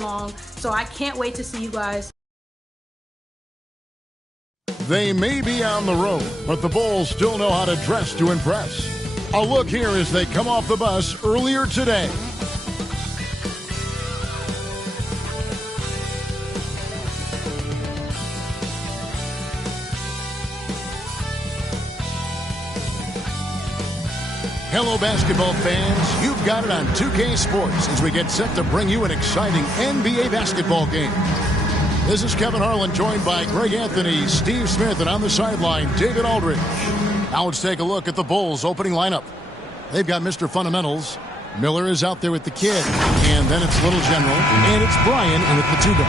long. So I can't wait to see you guys. They may be on the road, but the Bulls still know how to dress to impress. A look here as they come off the bus earlier today. Hello, basketball fans. You've got it on 2K Sports as we get set to bring you an exciting NBA basketball game. This is Kevin Harlan, joined by Greg Anthony, Steve Smith, and on the sideline, David Aldridge. Now let's take a look at the Bulls' opening lineup. They've got Mr. Fundamentals. Miller is out there with the kid. And then it's Little General. And it's Brian in at the 2 guard.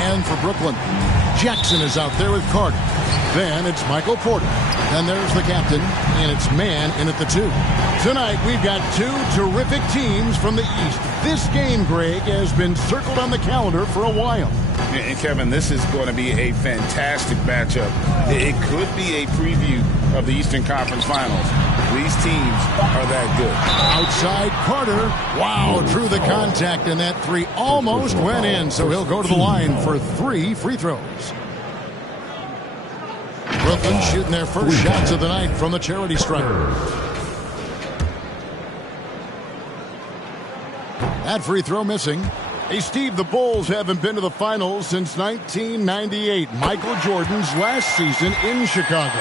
And for Brooklyn, Jackson is out there with Carter. Then it's Michael Porter. Then there's the captain. And it's Mann in at the 2. Tonight, we've got 2 terrific teams from the East. This game, Greg, has been circled on the calendar for a while. And Kevin, this is going to be a fantastic matchup. It could be a preview of the Eastern Conference Finals. These teams are that good. Outside Carter. Wow, drew the contact, and that 3 almost went in, so he'll go to the line for 3 free throws. Brooklyn shooting their first shots of the night from the charity stripe. That free throw missing. Hey, Steve, the Bulls haven't been to the finals since 1998, Michael Jordan's last season in Chicago.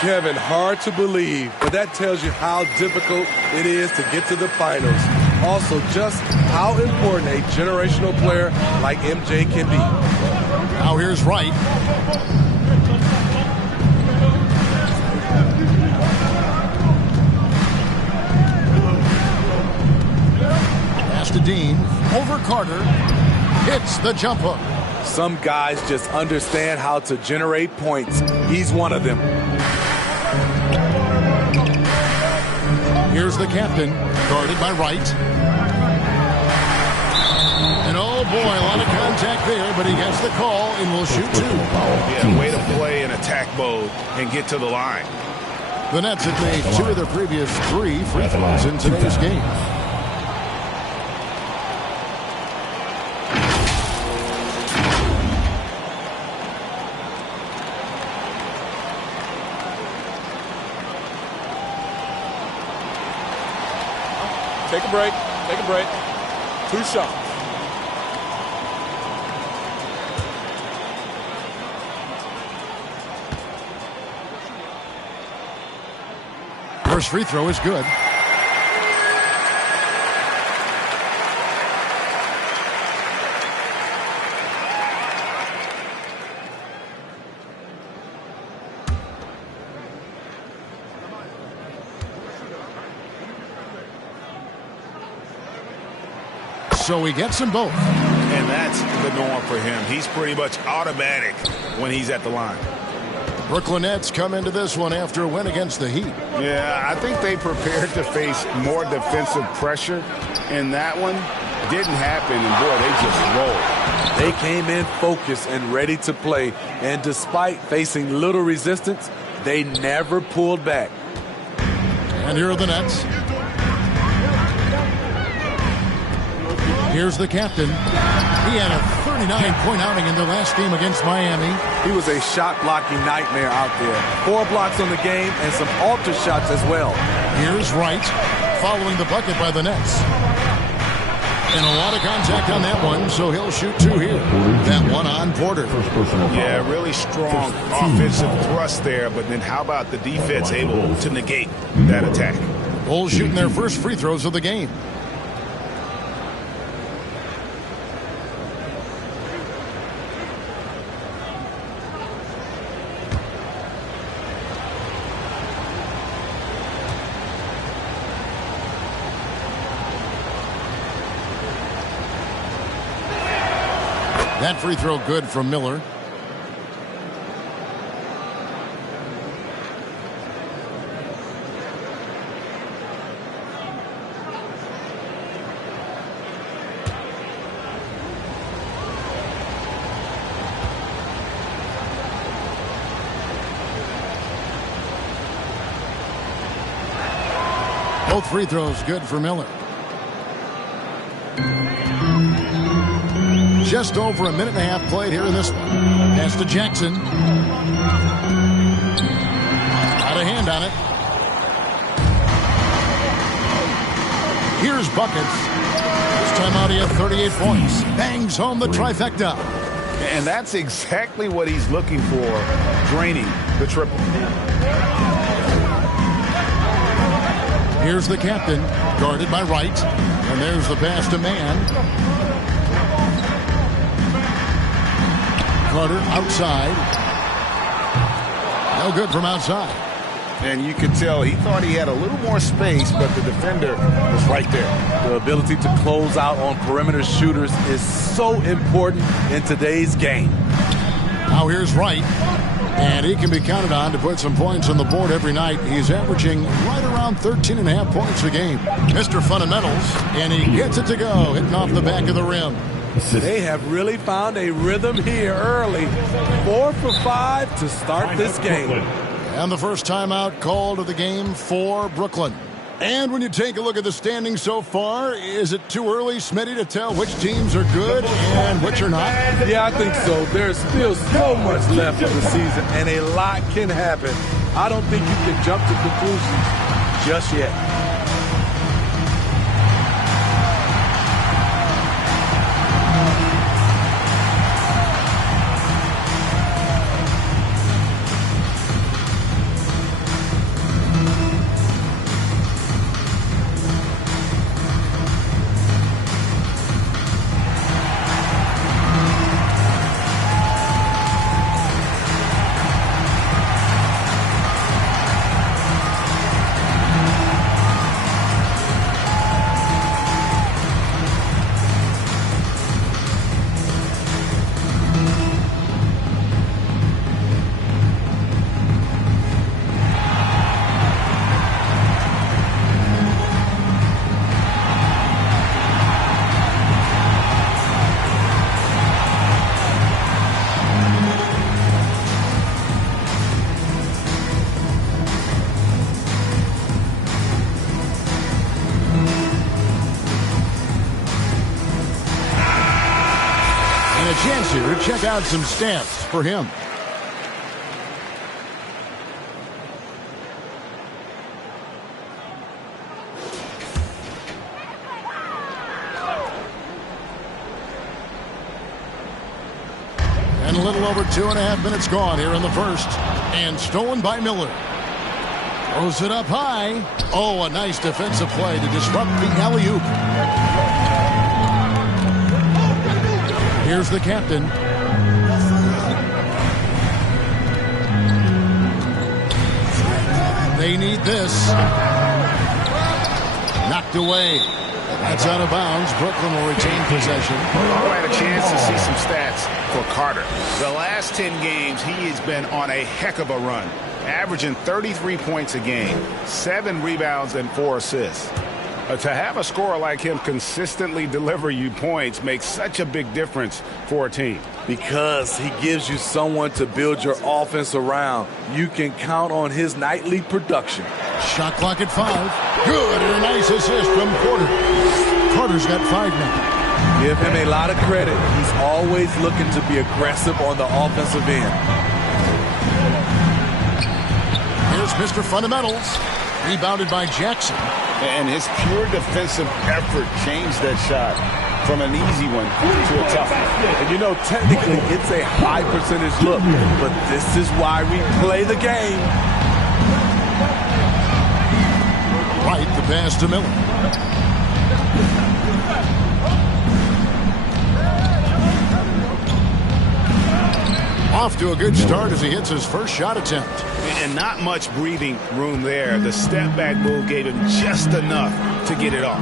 Kevin, hard to believe, but that tells you how difficult it is to get to the finals. Also, just how important a generational player like MJ can be. Now here's Wright. Pass to Dean. Over Carter. Hits the jump hook. Some guys just understand how to generate points. He's one of them. Here's the captain, guarded by Wright. And oh boy, a lot of contact there, but he gets the call and will shoot 2. Yeah, way to play in attack mode and get to the line. The Nets have made 2 of their previous 3 free throws in today's game. Take a break. Take a break. 2 shots. First free throw is good. So he gets them both. And that's the norm for him. He's pretty much automatic when he's at the line. Brooklyn Nets come into this one after a win against the Heat. Yeah, I think they prepared to face more defensive pressure in that one. Didn't happen, and boy, they just rolled. They came in focused and ready to play, and despite facing little resistance, they never pulled back. And here are the Nets. Here's the captain. He had a 39-point outing in their last game against Miami. He was a shot-blocking nightmare out there. 4 blocks on the game and some alter shots as well. Here's Wright, following the bucket by the Nets. And a lot of contact on that one, so he'll shoot 2 here. That one on Porter. Yeah, really strong offensive thrust there, but then how about the defense able to negate that attack? Bulls shooting their first free throws of the game. That free throw good from Miller. Both free throws good for Miller. just over a minute and a half played here in this one. Pass to Jackson. Got a hand on it. Here's buckets. This time out he had 38 points. Bangs home the trifecta. And that's exactly what he's looking for, draining the triple. Here's the captain, guarded by Wright. And there's the pass to Mann. Carter outside. No good from outside. And you could tell he thought he had a little more space, but the defender was right there. The ability to close out on perimeter shooters is so important in today's game. Now here's Wright. And he can be counted on to put some points on the board every night. He's averaging right around 13.5 points a game. Mr. Fundamentals, and he gets it to go, hitting off the back of the rim. They have really found a rhythm here early. 4 for 5 to start this game. And the first timeout called of the game for Brooklyn. And when you take a look at the standings so far, is it too early, Smitty, to tell which teams are good and which are not? Yeah, I think so. There's still so much left of the season, and a lot can happen. I don't think you can jump to conclusions just yet. Chance here to check out some stats for him. And a little over 2.5 minutes gone here in the first. And stolen by Miller. Throws it up high. Oh, a nice defensive play to disrupt the alley-oop. Here's the captain. They need this. Knocked away. That's out of bounds. Brooklyn will retain possession. All right, a chance to see some stats for Carter. The last 10 games, he has been on a heck of a run, averaging 33 points a game, 7 rebounds, and 4 assists. To have a scorer like him consistently deliver you points makes such a big difference for a team. Because he gives you someone to build your offense around. You can count on his nightly production. Shot clock at 5. Good, and a nice assist from Porter. Carter's got 5 now. Give him a lot of credit. He's always looking to be aggressive on the offensive end. Here's Mr. Fundamentals. Rebounded by Jackson. And his pure defensive effort changed that shot from an easy one to a tough one. And you know, technically, it's a high percentage look, but this is why we play the game. Right, the pass to Miller. Off to a good start as he hits his first shot attempt. And not much breathing room there. The step back move gave him just enough to get it off.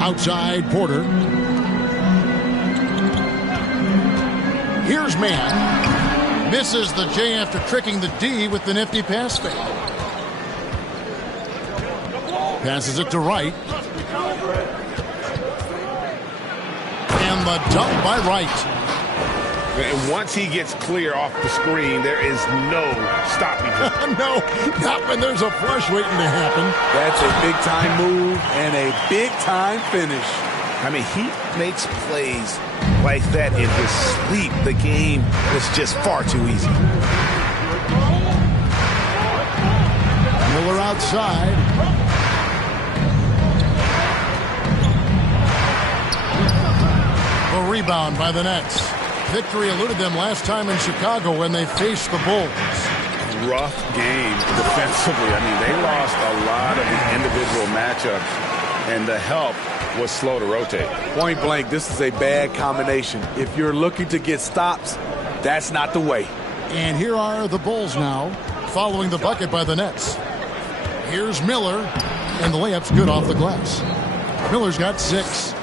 Outside Porter. Here's Mann. Misses the J after tricking the D with the nifty pass fake. Passes it to Wright. And the dunk by Wright. And once he gets clear off the screen, there is no stopping him. No, not when there's a flush waiting to happen. That's a big-time move and a big-time finish. I mean, he makes plays like that in his sleep. The game is just far too easy. Miller outside. A rebound by the Nets. Victory eluded them last time in Chicago when they faced the Bulls. Rough game defensively. I mean, they lost a lot of the individual matchups, and the help was slow to rotate. Point blank, this is a bad combination. If you're looking to get stops, that's not the way. And here are the Bulls now, following the bucket by the Nets. Here's Miller, and the layup's good off the glass. Miller's got 6.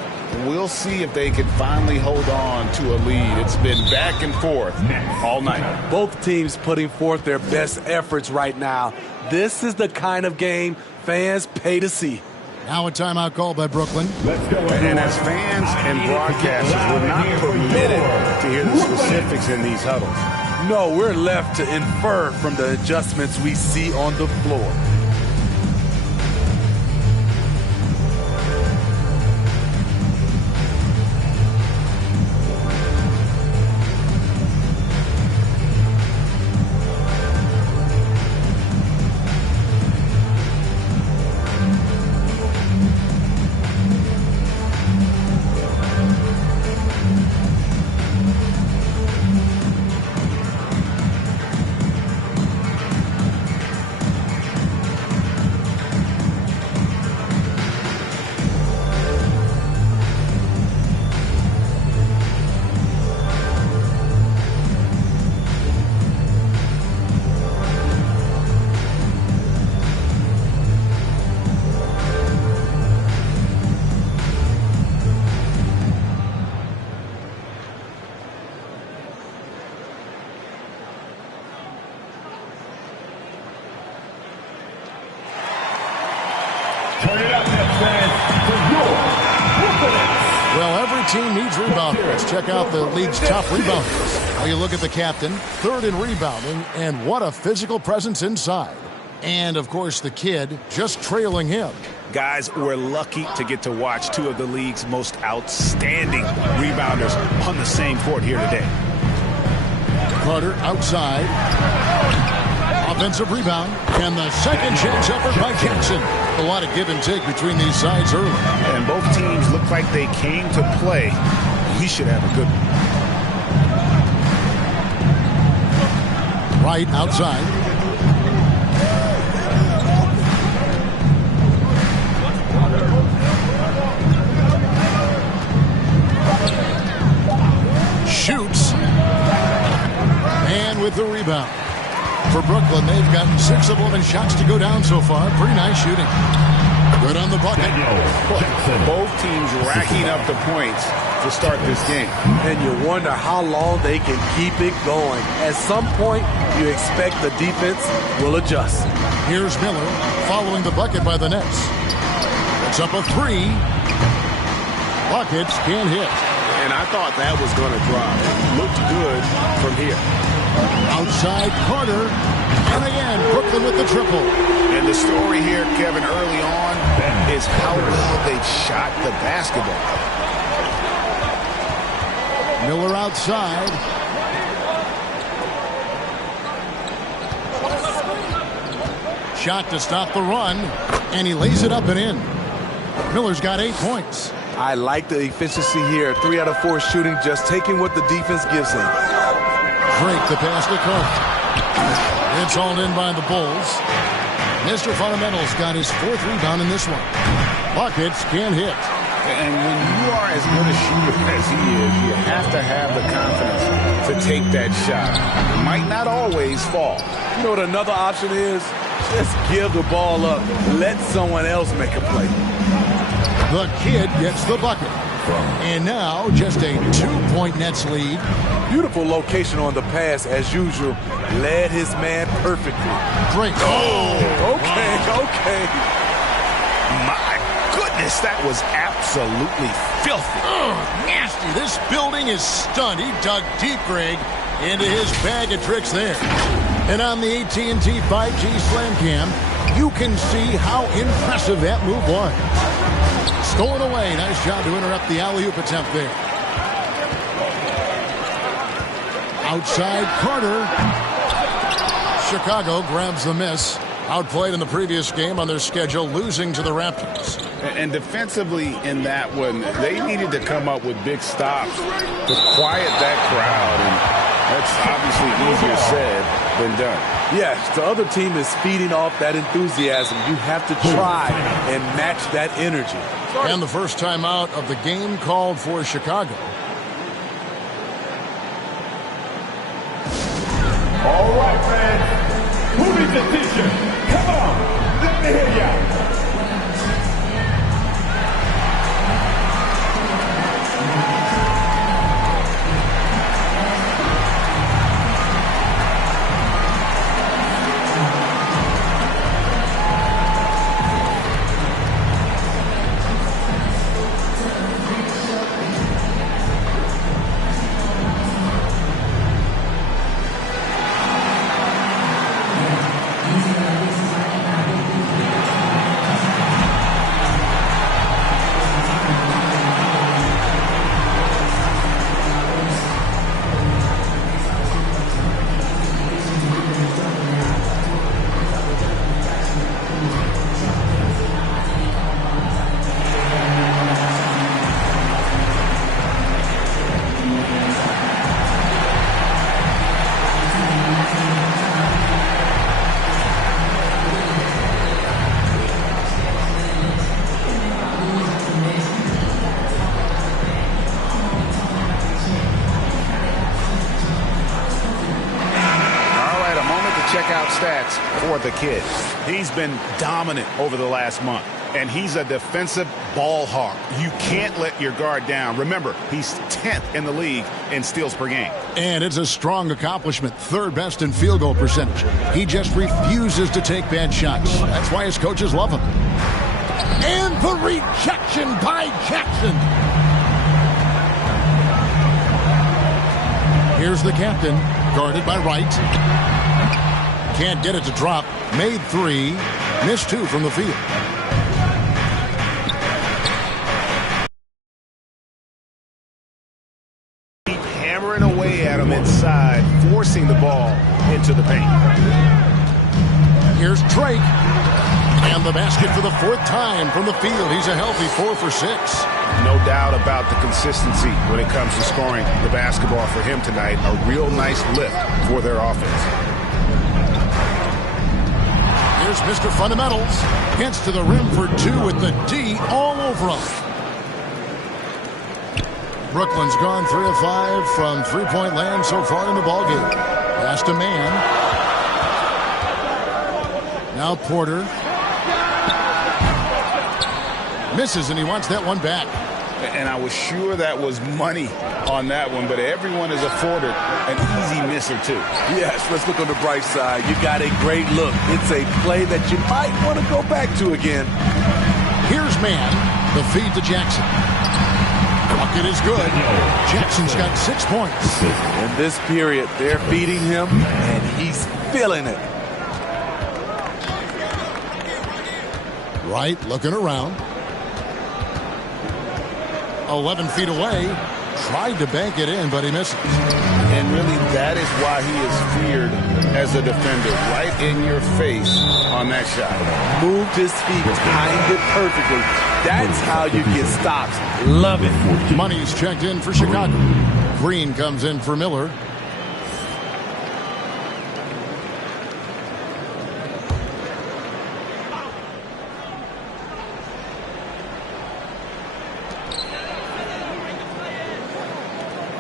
We'll see if they can finally hold on to a lead. It's been back and forth all night. Both teams putting forth their best efforts right now. This is the kind of game fans pay to see. Now a timeout call by Brooklyn. And as fans and broadcasters, we're not permitted to hear the specifics in these huddles. No, we're left to infer from the adjustments we see on the floor. Well, every team needs rebounders. Check out the league's top rebounders. Now you look at the captain, 3rd in rebounding, and what a physical presence inside. And, of course, the kid just trailing him. Guys, we're lucky to get to watch 2 of the league's most outstanding rebounders on the same court here today. Carter outside. Offensive rebound. And the second chance effort by Jackson. A lot of give and take between these sides early. And both teams look like they came to play. We should have a good one. Right outside. Shoots. And with the rebound. For Brooklyn, they've gotten 6 of 11 shots to go down so far. Pretty nice shooting. Good on the bucket. Both teams racking up the points to start this game. And you wonder how long they can keep it going. At some point, you expect the defense will adjust. Here's Miller following the bucket by the Nets. It's up a 3. Buckets can't hit. And I thought that was going to drop. It looked good from here. Outside Carter. And again, Brooklyn with the triple. And the story here, Kevin, early on is how well they shot the basketball. Miller outside. Shot to stop the run. And he lays it up and in. Miller's got 8 points. I like the efficiency here. 3 out of 4 shooting, just taking what the defense gives him. Drake the pass to Carter. It's hauled in by the Bulls. Mr. Fundamental's got his 4th rebound in this one. Buckets can't hit. And when you are as good a shooter as he is, you have to have the confidence to take that shot. It might not always fall. You know what another option is? Just give the ball up. Let someone else make a play. The kid gets the bucket. And now just a 2-point Nets lead. Beautiful location on the pass as usual. Led his man perfectly. Drake. Oh, okay. My goodness, that was absolutely filthy. Nasty. This building is stunned. He dug deep, Greg, into his bag of tricks there. And on the AT&T 5G Slam Cam, you can see how impressive that move was. Stolen away. Nice job to interrupt the alley-oop attempt there. Outside Carter. Chicago grabs the miss. Outplayed in the previous game on their schedule, losing to the Raptors. And defensively in that one, they needed to come up with big stops to quiet that crowd. And that's obviously easier said than done. Yes, the other team is feeding off that enthusiasm. You have to try and match that energy. And the first timeout of the game called for Chicago. All right, fans. Who needs a t-shirt? Come on. Let me hear ya. Stats for the kid. He's been dominant over the last month, and he's a defensive ball hawk. You can't let your guard down. Remember, he's 10th in the league in steals per game. And it's a strong accomplishment, third best in field goal percentage. He just refuses to take bad shots. That's why his coaches love him. And the rejection by Jackson. Here's the captain, guarded by Wright. Can't get it to drop. Made three. Missed two from the field. Keep hammering away at him inside, forcing the ball into the paint. Here's Drake. And the basket for the fourth time from the field. He's a healthy 4 for 6. No doubt about the consistency when it comes to scoring the basketball for him tonight. A real nice lift for their offense. Here's Mr. Fundamentals. Gets to the rim for two with the D all over him. Brooklyn's gone 3 of 5 from three-point land so far in the ballgame. Pass to Man. Now Porter. Misses, and he wants that one back. And I was sure that was money on that one, but everyone is afforded an easy miss or two. Yes, let's look on the bright side. You got a great look. It's a play that you might want to go back to again. Here's Man. The feed to Jackson. Bucket is good. Jackson's got 6 points. In this period, they're feeding him, and he's feeling it. Wright looking around. 11 feet away. Tried to bank it in, but he misses. And really, that is why he is feared as a defender. Right in your face on that shot. Moved his feet, timed it perfectly. That's how you get stops. Love it. Money's checked in for Chicago. Green comes in for Miller.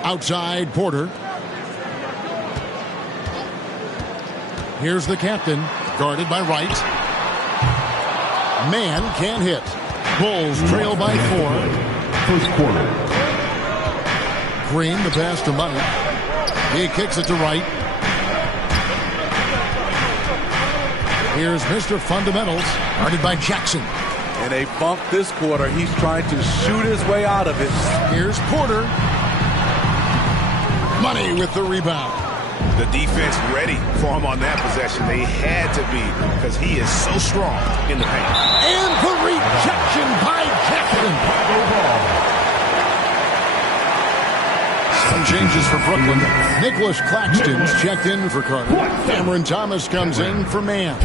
Outside Porter. Here's the captain, guarded by Wright. Man can't hit. Bulls trail by 4. First quarter. Green, the pass to Money. He kicks it to Wright. Here's Mr. Fundamentals, guarded by Jackson. In a bump this quarter, he's trying to shoot his way out of it. Here's Porter. Money with the rebound. The defense ready for him on that possession. They had to be because he is so strong in the paint. And the rejection by Jackson. Some changes for Brooklyn. Nicholas Claxton's checked in for Carter. Cameron Thomas comes in for Mann.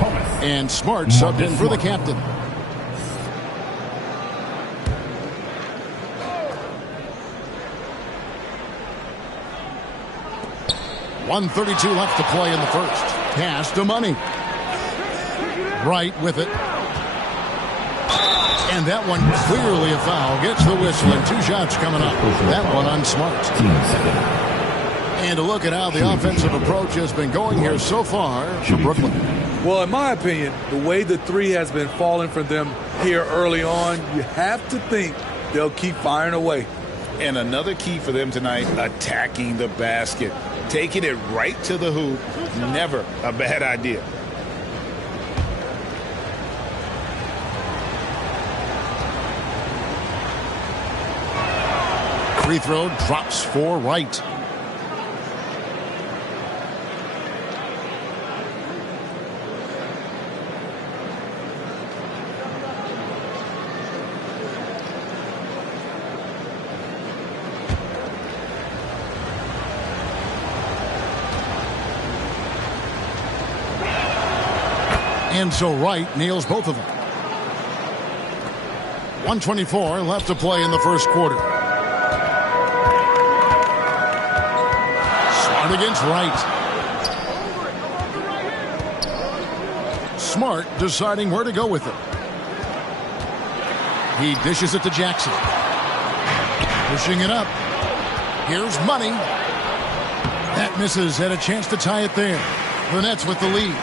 And Smart subbed in for the captain. .132 left to play in the first. Pass to Money. Wright with it. And that one clearly a foul. Gets the whistle and 2 shots coming up. That one on Smart. And a look at how the offensive approach has been going here so far for Brooklyn. Well, in my opinion, the way the three has been falling for them here early on, you have to think they'll keep firing away. And another key for them tonight, attacking the basket. Taking it right to the hoop, never a bad idea. Free throw drops for Wright. And so Wright nails both of them. 1:24 left to play in the first quarter. Smart against Wright. Smart deciding where to go with it. He dishes it to Jackson. Pushing it up. Here's Money. That misses. Had a chance to tie it there. The Nets with the lead.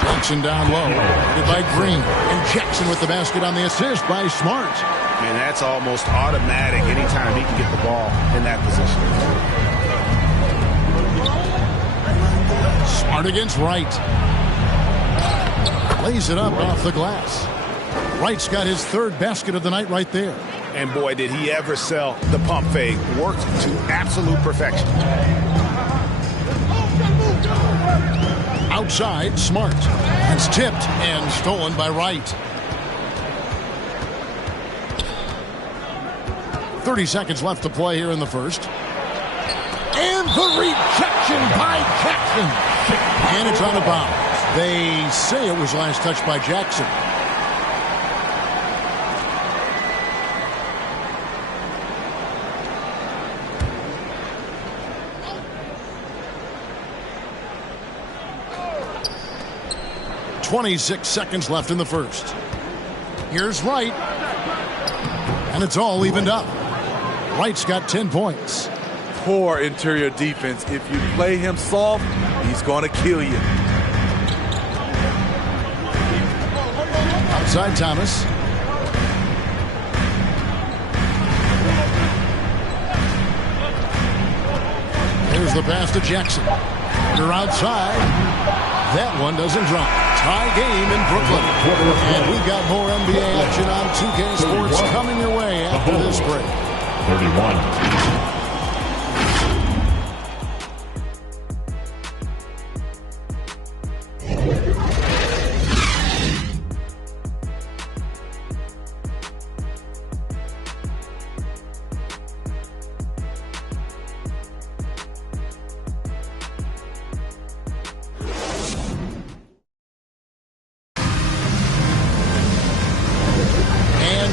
Jackson down low, headed by Green, and Jackson with the basket on the assist by Smart. Man, that's almost automatic anytime he can get the ball in that position. Smart against Wright. Lays it up off the glass. Wright's got his 3rd basket of the night right there. And boy, did he ever sell the pump fake. Worked to absolute perfection. Outside, Smart. It's tipped and stolen by Wright. 30 seconds left to play here in the first. And the rejection by Jackson. And it's out of bounds. They say it was last touched by Jackson. .26 seconds left in the first. Here's Wright. And it's all evened up. Wright's got 10 points. Poor interior defense. If you play him soft, he's going to kill you. Outside Thomas. Here's the pass to Jackson. They're outside. That one doesn't drop. Tie game in Brooklyn. And we've got more NBA action on 2K Sports coming your way after this break. 31.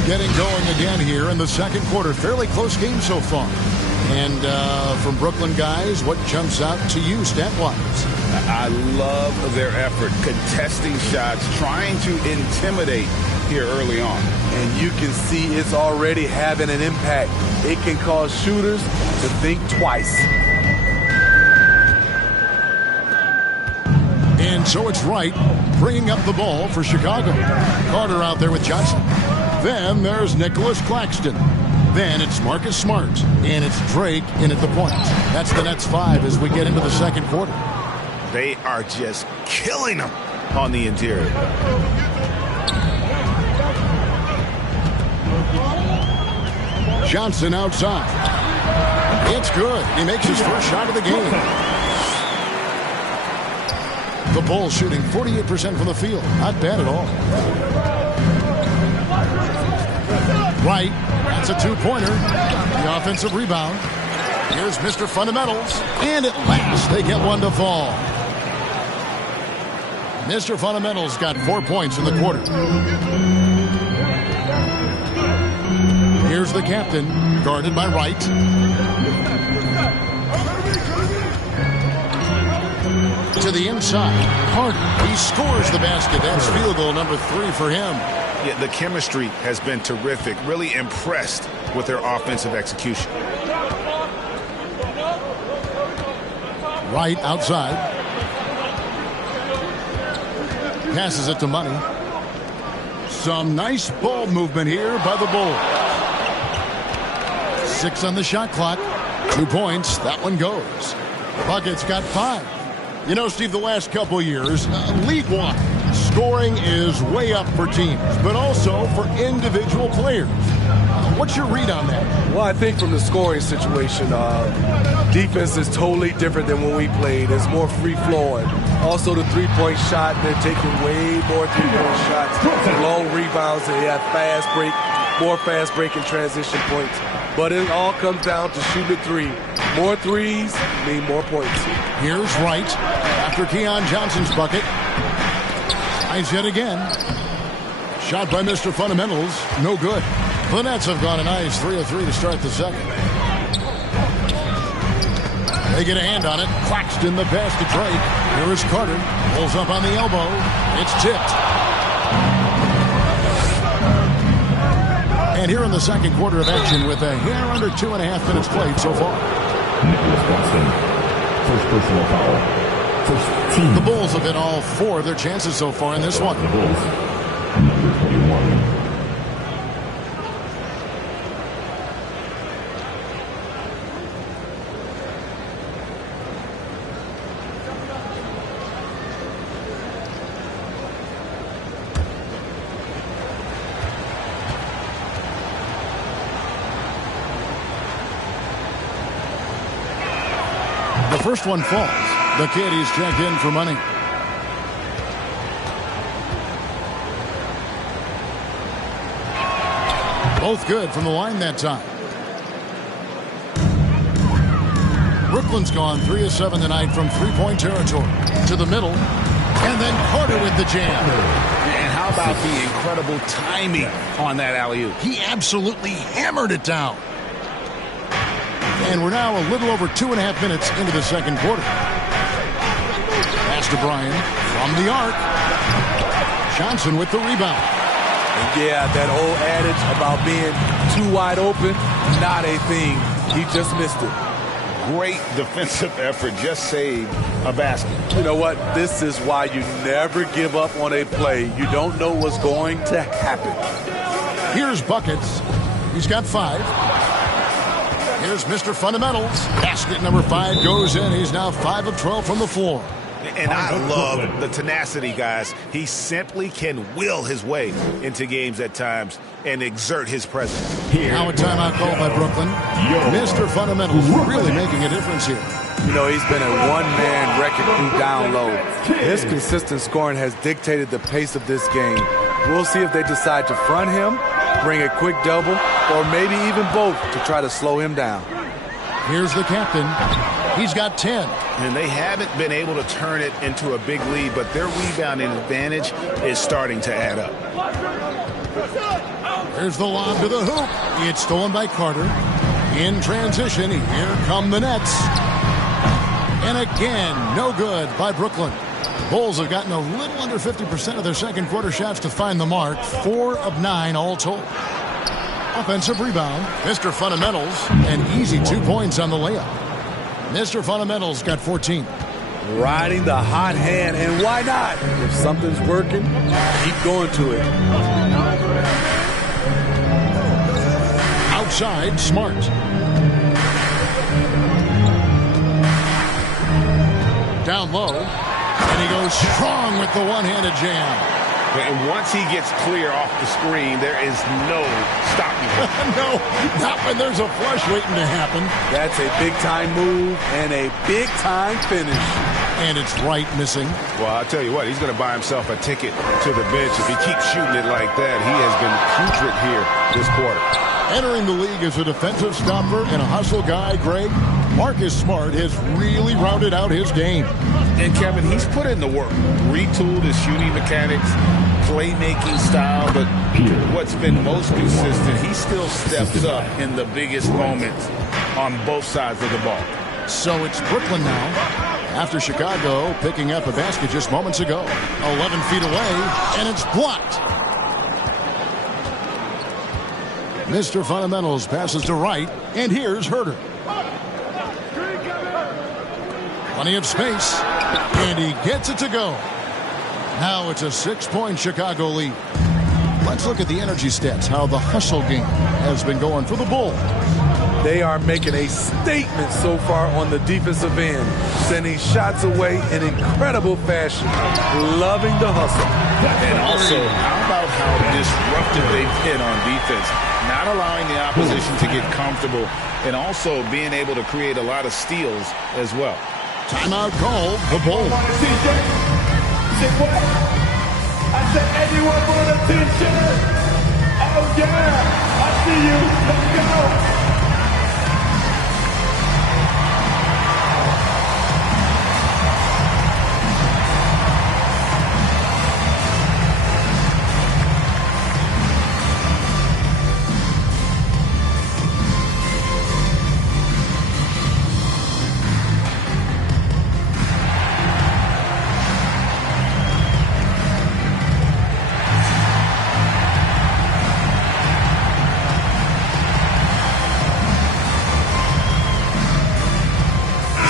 Getting going again here in the second quarter. Fairly close game so far. And from Brooklyn guys, what jumps out to you stat-wise? I love their effort, contesting shots, trying to intimidate here early on. And you can see it's already having an impact. It can cause shooters to think twice. And so it's Wright bringing up the ball for Chicago. Carter out there with Johnson. Then there's Nicholas Claxton. Then it's Marcus Smart. And it's Drake in at the point. That's the Nets 5 as we get into the second quarter. They are just killing them on the interior. Johnson outside. It's good. He makes his first shot of the game. The Bulls shooting 48% from the field. Not bad at all. Wright, that's a two-pointer. The offensive rebound. Here's Mr. Fundamentals. And at last, they get one to fall. Mr. Fundamentals got 4 points in the quarter. Here's the captain, guarded by Wright. To the inside, Carter. He scores the basket. That's field goal number 3 for him. Yeah, the chemistry has been terrific. Really impressed with their offensive execution. Wright outside. Passes it to Money. Some nice ball movement here by the Bulls. 6 on the shot clock. 2 points. That one goes. Bucket's got 5. You know, Steve, the last couple years, league-wide, scoring is way up for teams, but also for individual players. What's your read on that? Well, I think from the scoring situation, defense is totally different than when we played. It's more free-flowing. Also, the three-point shot, they're taking way more three-point shots, long rebounds, and they have more fast-break and transition points. But it all comes down to shooting the three. More threes mean more points. Here's Wright after Keon Johnson's bucket. Tries yet again. Shot by Mr. Fundamentals. No good. The Nets have gone a nice 3 of 3 to start the second. They get a hand on it. Claxton the pass to Drake. Here is Carter. Pulls up on the elbow. It's tipped. And here in the second quarter of action with a hair under 2.5 minutes played so far. Nicholas Claxton, first personal foul. First team. The Bulls have hit all 4 of their chances so far in this one. The Bulls, number 21. The first one falls. The Kitties checked in for Money. Both good from the line that time. Brooklyn's gone 3 of 7 tonight from three-point territory. To the middle. And then Carter with the jam. And how about the incredible timing on that alley-oop? He absolutely hammered it down. And we're now a little over 2.5 minutes into the second quarter. Pass to Bryan from the arc. Johnson with the rebound. And yeah, that old adage about being too wide open, not a thing. He just missed it. Great defensive effort. Just saved a basket. You know what? This is why you never give up on a play. You don't know what's going to happen. Here's Buckets. He's got 5. Here's Mr. Fundamentals. Basket number 5 goes in. He's now 5 of 12 from the floor. And I love the tenacity, guys. He simply can will his way into games at times and exert his presence. Now a timeout called by Brooklyn. Mr. Fundamentals really making a difference here. You know, he's been a one-man wrecking crew down low. His consistent scoring has dictated the pace of this game. We'll see if they decide to front him, bring a quick double, or maybe even both to try to slow him down. Here's the captain. He's got 10. And they haven't been able to turn it into a big lead, but their rebounding advantage is starting to add up. There's the lob to the hoop. It's stolen by Carter. In transition, here come the Nets. And again, no good by Brooklyn. The Bulls have gotten a little under 50% of their second quarter shots to find the mark. 4 of 9 all told. Offensive rebound. Mr. Fundamentals, an easy 2 points on the layup. Mr. Fundamentals got 14. Riding the hot hand, and why not? If something's working, keep going to it. Outside, Smart. Down low, and he goes strong with the one-handed jam. And once he gets clear off the screen, there is no stopping him. No, not when there's a flush waiting to happen. That's a big-time move and a big-time finish. And it's Wright missing. Well, I'll tell you what, he's going to buy himself a ticket to the bench. If he keeps shooting it like that, he has been putrid here this quarter. Entering the league as a defensive stopper and a hustle guy, Greg, Marcus Smart has really rounded out his game. And, Kevin, he's put in the work. Retooled his shooting mechanics, playmaking style, but what's been most consistent, he still steps up in the biggest moments on both sides of the ball. So it's Brooklyn now. After Chicago picking up a basket just moments ago. 11 feet away, and it's blocked. Mr. Fundamentals passes to Wright, and here's Herter. Plenty of space, and he gets it to go. Now it's a 6-point Chicago lead. Let's look at the energy stats, how the hustle game has been going for the Bulls. They are making a statement so far on the defensive end, sending shots away in incredible fashion, loving the hustle. And also, how about how disruptive they've been on defense, not allowing the opposition to get comfortable, and also being able to create a lot of steals as well. Timeout called, the Bulls. Say what? I said anyone want a t-shirt? Oh yeah, I see you. Let's go.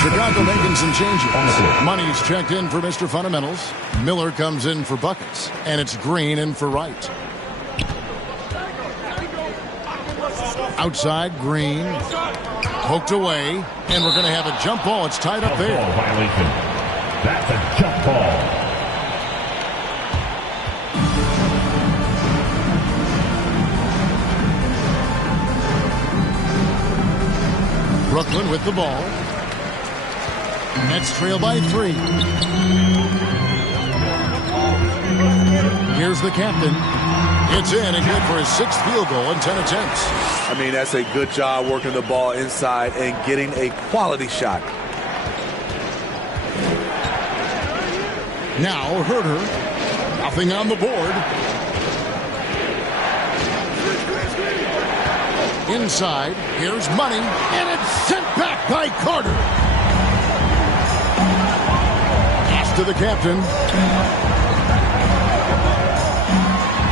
Chicago making some changes. Money's checked in for Mr. Fundamentals. Miller comes in for buckets. And it's Green in for Wright. Outside, Green. Poked away. And we're going to have a jump ball. It's tied up there. Violation. That's a jump ball. Brooklyn with the ball. Nets trail by 3. Here's the captain. It's in and good for his 6th field goal in 10 attempts. I mean, that's a good job working the ball inside and getting a quality shot. Now Herter. Nothing on the board. Inside. Here's Money. And it's sent back by Carter. To the captain.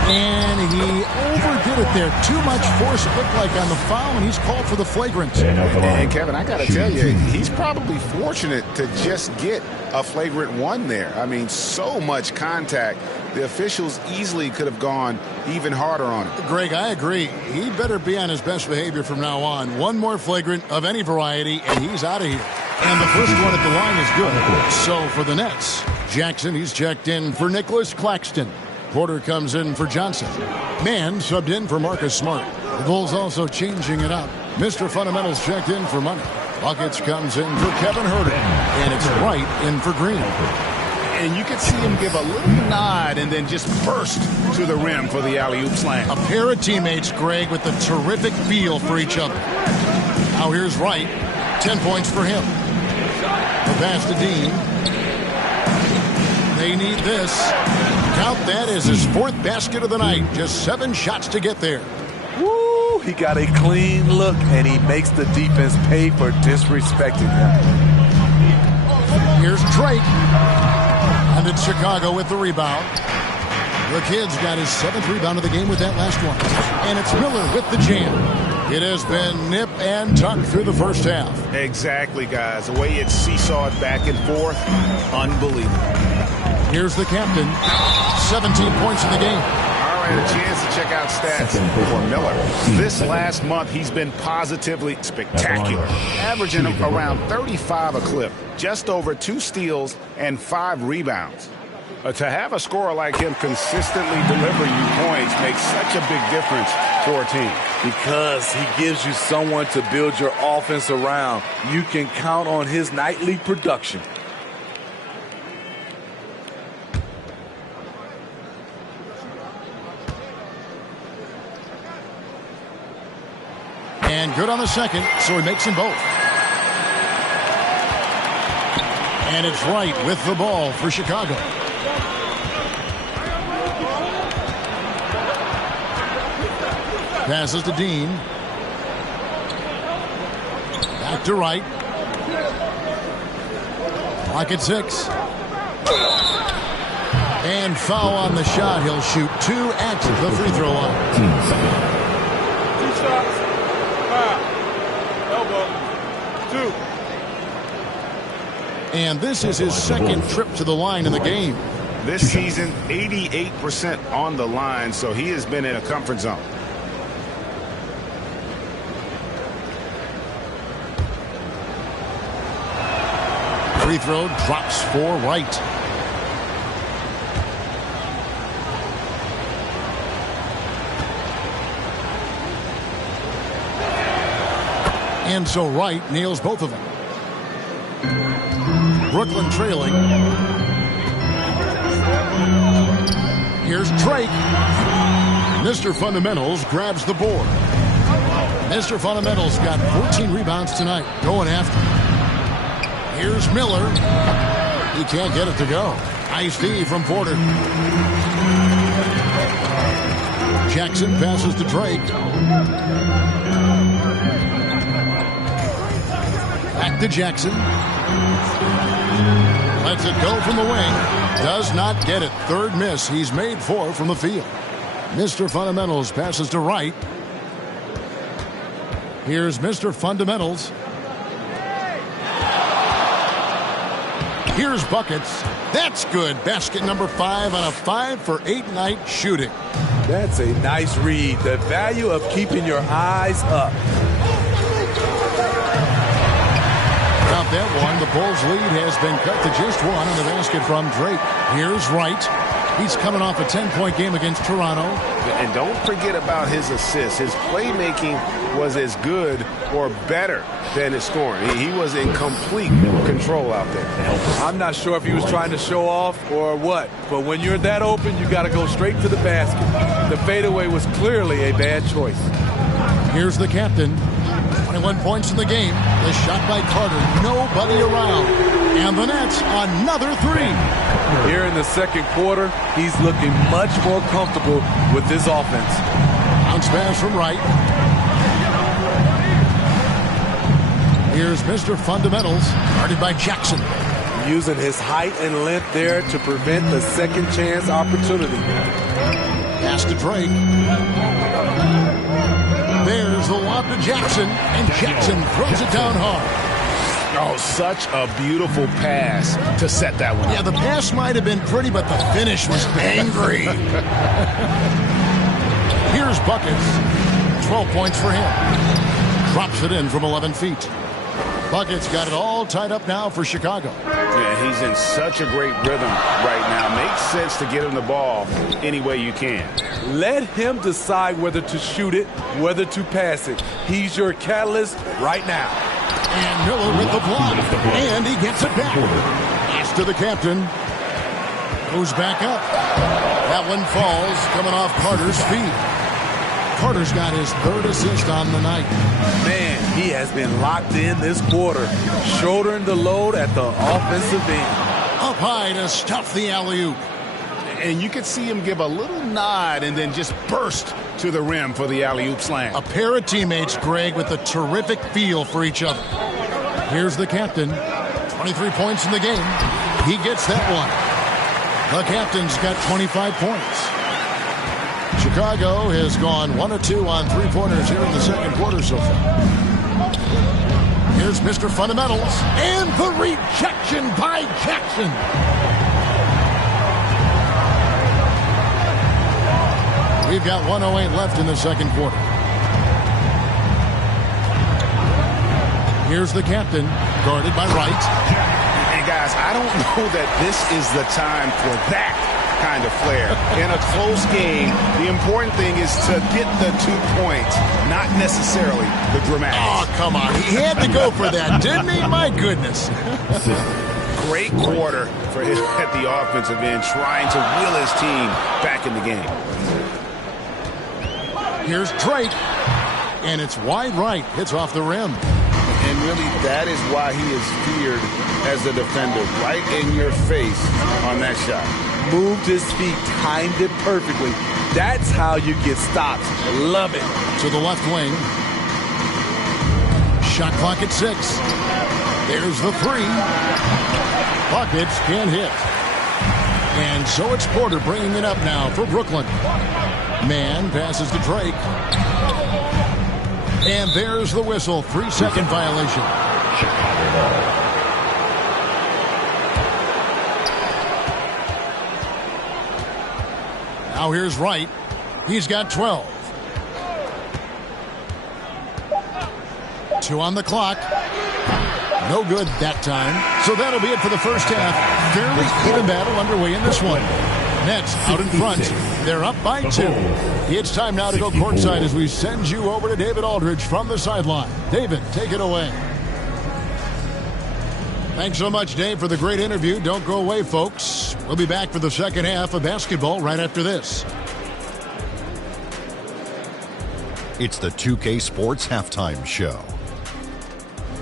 And he overdid it there. Too much force, it looked like, on the foul, and he's called for the flagrant. And Kevin, I got to tell you, he's probably fortunate to just get a flagrant 1 there. I mean, so much contact. The officials easily could have gone even harder on it. Greg, I agree. He better be on his best behavior from now on. One more flagrant of any variety, and he's out of here. And the first one at the line is good. So for the Nets, Jackson, he's checked in for Nicholas Claxton. Porter comes in for Johnson. Mann subbed in for Marcus Smart. The Bulls also changing it up. Mr. Fundamentals checked in for Money. Buckets comes in for Kevin Herter. And it's Wright in for Green. And you could see him give a little nod and then just burst to the rim for the alley-oop slam. A pair of teammates, Greg, with a terrific feel for each other. Now here's Wright. 10 points for him. The pass to Dean. They need this. Count that as his 4th basket of the night. Just 7 shots to get there. Woo! He got a clean look, and he makes the defense pay for disrespecting him. Here's Drake. And it's Chicago with the rebound. The kid's got his 7th rebound of the game with that last one. And it's Miller with the jam. It has been nip and tuck through the first half. Exactly, guys. The way it's seesawed back and forth, unbelievable. Here's the captain. 17 points in the game. All right, a chance to check out stats for Miller. This last month, he's been positively spectacular, averaging around 35 a clip, just over 2 steals and 5 rebounds. To have a scorer like him consistently deliver you points makes such a big difference for a team. Because he gives you someone to build your offense around. You can count on his nightly production. And good on the second, so he makes them both. And it's Wright with the ball for Chicago. Passes to Dean. Back to Wright. Clock at 6. And foul on the shot. He'll shoot 2 at the free throw line. 2 shots. Foul. Elbow. 2. And this is his second trip to the line in the game. This season, 88% on the line, so he has been in a comfort zone. Free throw drops for Wright. And so Wright nails both of them. Brooklyn trailing. Here's Drake. Mr. Fundamentals grabs the board. Mr. Fundamentals got 14 rebounds tonight, going after. Here's Miller. He can't get it to go. Nice D from Porter. Jackson passes to Drake. Back to Jackson. Lets it go from the wing. Does not get it. Third miss. He's made 4 from the field. Mr. Fundamentals passes to Wright. Here's Mr. Fundamentals. Here's buckets. That's good. Basket number 5 on a 5 for 8 night shooting. That's a nice read. The value of keeping your eyes up. About that one, the Bulls' lead has been cut to just 1 on the basket from Drake. Here's Wright. He's coming off a 10-point game against Toronto. And don't forget about his assists. His playmaking was as good or better than his scoring. He was in complete control out there. I'm not sure if he was trying to show off or what, but when you're that open, you got to go straight to the basket. The fadeaway was clearly a bad choice. Here's the captain. 21 points in the game. The shot by Carter. Nobody around. And the Nets, another 3. Here in the second quarter, he's looking much more comfortable with his offense. Bounce pass from Wright. Here's Mr. Fundamentals, guarded by Jackson. Using his height and length there to prevent the second chance opportunity. Pass to Drake. There's the lob to Jackson, and Jackson throws it down hard. Oh, such a beautiful pass to set that one. Yeah, the pass might have been pretty, but the finish was angry. Here's Buckets. 12 points for him. Drops it in from 11 feet. Buckets got it all tied up now for Chicago. Yeah, he's in such a great rhythm right now. Makes sense to get him the ball any way you can. Let him decide whether to shoot it, whether to pass it. He's your catalyst right now. And Miller with the block. And he gets it back. Pass to the captain. Goes back up. That one falls, coming off Carter's feet. Carter's got his 3rd assist on the night. Man, he has been locked in this quarter, shouldering the load at the offensive end. Up high to stuff the alley-oop. And you could see him give a little nod and then just burst to the rim for the alley-oop slam. A pair of teammates, Greg, with a terrific feel for each other. Here's the captain. 23 points in the game. He gets that one. The captain's got 25 points. Chicago has gone 1 of 2 on 3-pointers here in the second quarter so far. Here's Mr. Fundamentals. And the rejection by Jackson. We've got 1:08 left in the second quarter. Here's the captain, guarded by Wright. And And guys, I don't know that this is the time for that kind of flair. In a close game, the important thing is to get the 2 points, not necessarily the dramatics. Oh, come on. He had to go for that, didn't he? My goodness. Great quarter for him at the offensive end, trying to will his team back in the game. Here's Drake, and it's wide right. Hits off the rim. And really, that is why he is feared as a defender, right in your face on that shot. Moved his feet, timed it perfectly. That's how you get stopped. Love it. To the left wing. Shot clock at 6. There's the 3. Buckets can't hit. And so it's Porter bringing it up now for Brooklyn. Man passes to Drake. And there's the whistle. 3-second violation. Now here's Wright. He's got 12. 2 on the clock. No good that time. So that'll be it for the first half. Fairly even battle underway in this one. Nets out in front. They're up by 2. It's time now to go courtside as we send you over to David Aldridge from the sideline. David, take it away. Thanks so much, Dave, for the great interview. Don't go away, folks. We'll be back for the second half of basketball right after this. It's the 2K Sports Halftime Show.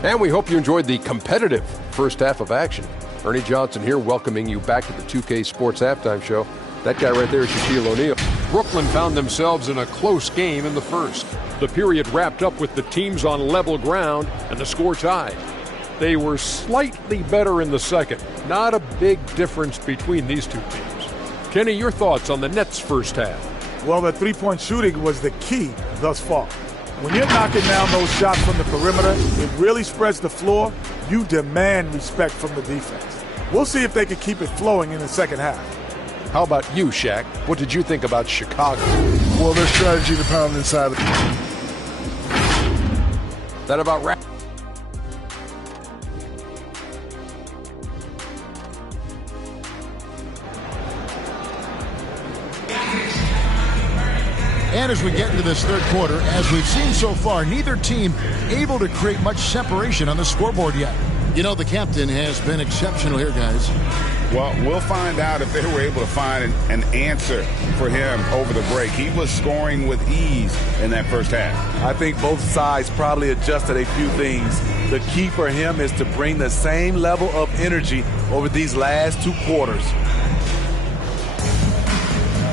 And we hope you enjoyed the competitive first half of action. Ernie Johnson here welcoming you back to the 2K Sports Halftime Show. That guy right there is Shaquille O'Neal. Brooklyn found themselves in a close game in the first. The period wrapped up with the teams on level ground and the score tied. They were slightly better in the second. Not a big difference between these two teams. Kenny, your thoughts on the Nets' first half? Well, the three-point shooting was the key thus far. When you're knocking down those shots from the perimeter, it really spreads the floor. You demand respect from the defense. We'll see if they can keep it flowing in the second half. How about you, Shaq? What did you think about Chicago? Well, their strategy to pound inside. That about wrap. And as we get into this third quarter, as we've seen so far, neither team able to create much separation on the scoreboard yet. You know, the captain has been exceptional here, guys. Well, we'll find out if they were able to find an answer for him over the break. He was scoring with ease in that first half. I think both sides probably adjusted a few things. The key for him is to bring the same level of energy over these last 2 quarters.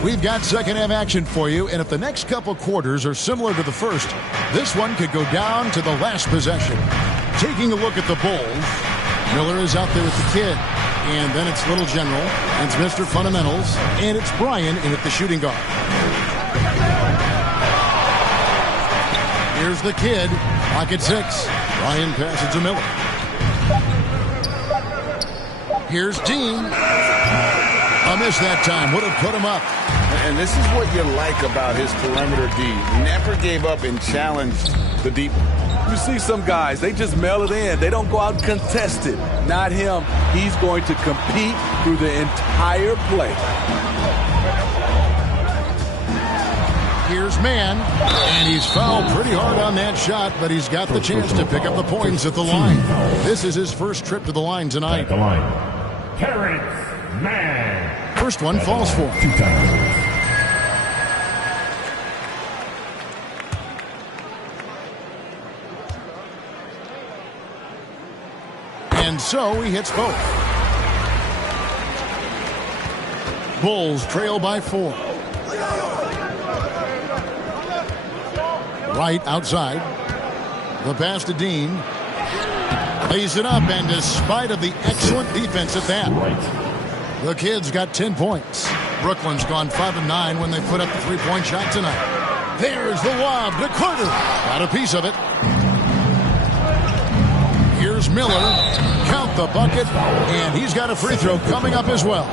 We've got second half action for you, and if the next couple quarters are similar to the first, this one could go down to the last possession. Taking a look at the Bulls, Miller is out there with the kid, and then it's Little General, it's Mr. Fundamentals, and it's Brian in at the shooting guard. Here's the kid, pocket 6. Brian passes to Miller. Here's Dean. A miss that time, would have put him up. And this is what you like about his perimeter D. Never gave up and challenged the deep. You see some guys, they just mail it in. They don't go out and contest it. Not him. He's going to compete through the entire play. Here's Mann, and he's fouled pretty hard on that shot, but he's got the chance to pick up the points at the line. This is his first trip to the line tonight. At the line, Terrence Mann. First one falls for him. 2 times. And so he hits both. Bulls trail by 4. Right outside. The pass to Dean. Lays it up, and despite of the excellent defense at that, the kid's got 10 points. Brooklyn's gone 5 of 9 when they put up the three-point shot tonight. There's the lob to Carter. Got a piece of it. Here's Miller. Count the bucket, and he's got a free throw coming up as well.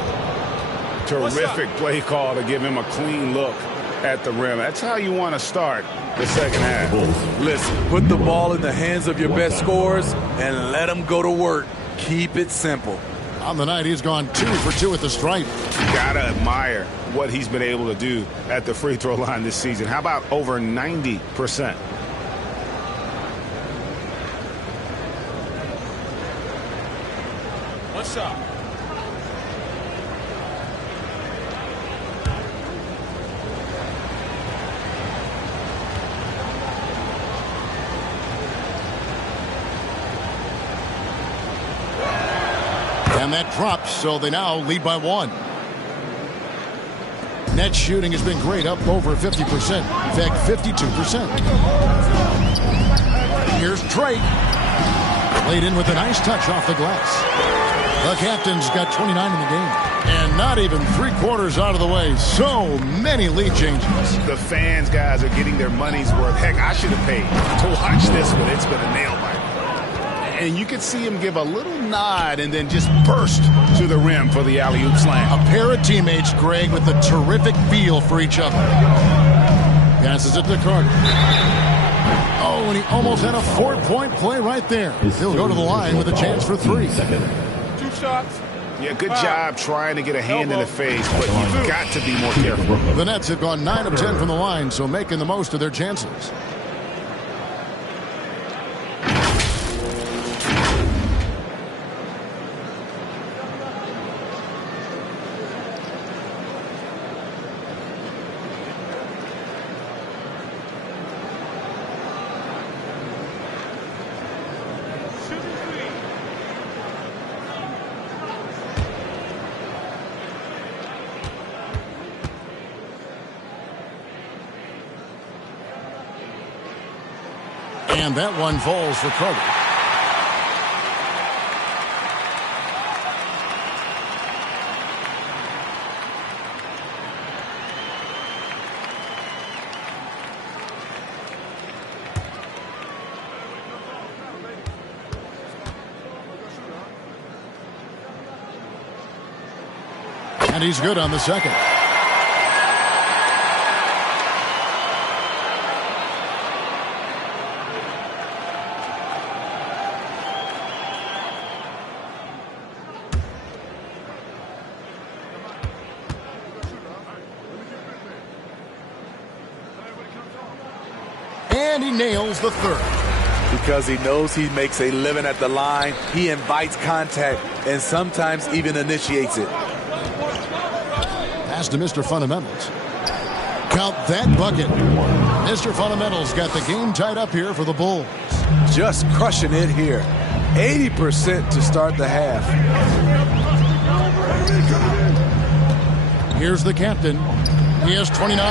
Terrific play call to give him a clean look at the rim. That's how you want to start the second half. Listen, put the ball in the hands of your best scorers and let them go to work. Keep it simple. On the night, he's gone 2 for 2 at the stripe. You gotta admire what he's been able to do at the free throw line this season. How about over 90%? What's up? And that drops, so they now lead by 1. Net shooting has been great, up over 50%. In fact, 52%. Here's Drake. Played in with a nice touch off the glass. The captain's got 29 in the game. And not even 3/4 out of the way. So many lead changes. The fans, guys, are getting their money's worth. Heck, I should have paid to watch this one. It's been a nail biter. And you could see him give a little nod and then just burst to the rim for the alley-oop slam. A pair of teammates, Greg, with a terrific feel for each other. Passes it to Carter. Oh, and he almost had a 4-point play right there. He'll go to the line with a chance for 3. 2 shots. Yeah, good job trying to get a hand in the face, but you've got to be more careful. The Nets have gone 9 of 10 from the line, so making the most of their chances. And that one falls for Carter. And he's good on the second. And he nails the third. Because he knows he makes a living at the line, he invites contact and sometimes even initiates it. Pass to Mr. Fundamentals. Count that bucket. Mr. Fundamentals got the game tied up here for the Bulls. Just crushing it here. 80% to start the half. Here's the captain. He has 29.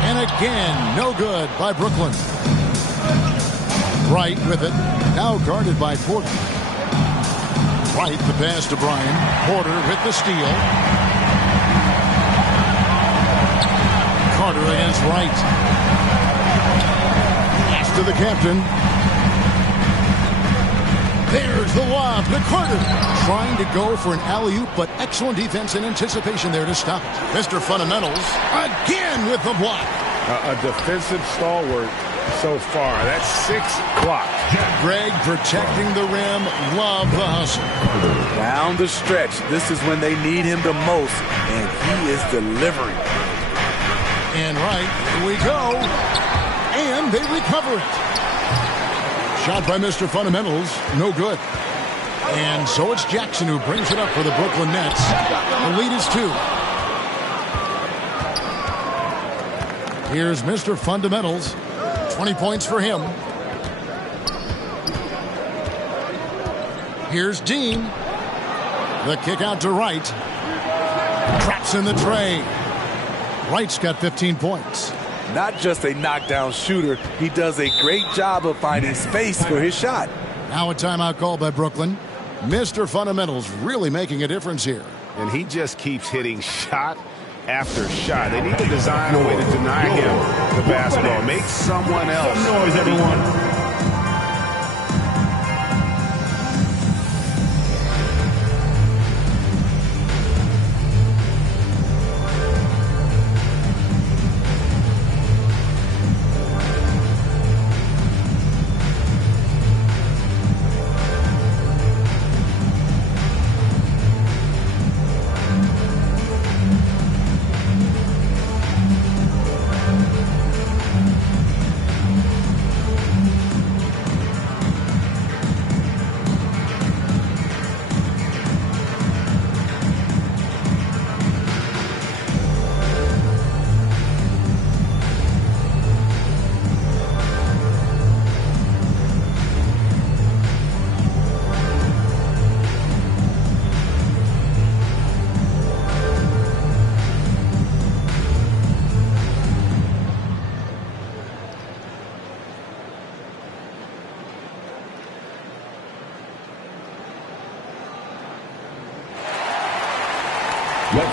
And again, no good by Brooklyn. Wright with it. Now guarded by Porter. Wright the pass to Bryan. Porter with the steal. Carter against Wright. Pass to the captain. There's the lob to Carter. Trying to go for an alley-oop, but excellent defense and anticipation there to stop it. Mr. Fundamentals again with the block. A defensive stalwart so far. That's 6 blocks. Greg protecting the rim. Love the hustle. Down the stretch. This is when they need him the most, and he is delivering. And right, here we go. And they recover it. Shot by Mr. Fundamentals. No good. And so it's Jackson who brings it up for the Brooklyn Nets. The lead is 2. Here's Mr. Fundamentals. 20 points for him. Here's Dean. The kick out to Wright. Traps in the tray. Wright's got 15 points. Not just a knockdown shooter, he does a great job of finding space for his shot. Now a timeout call by Brooklyn. Mr. Fundamentals really making a difference here. And he just keeps hitting shot after shot. They need to design a way to deny him the basketball. Make someone else. Noise, everyone.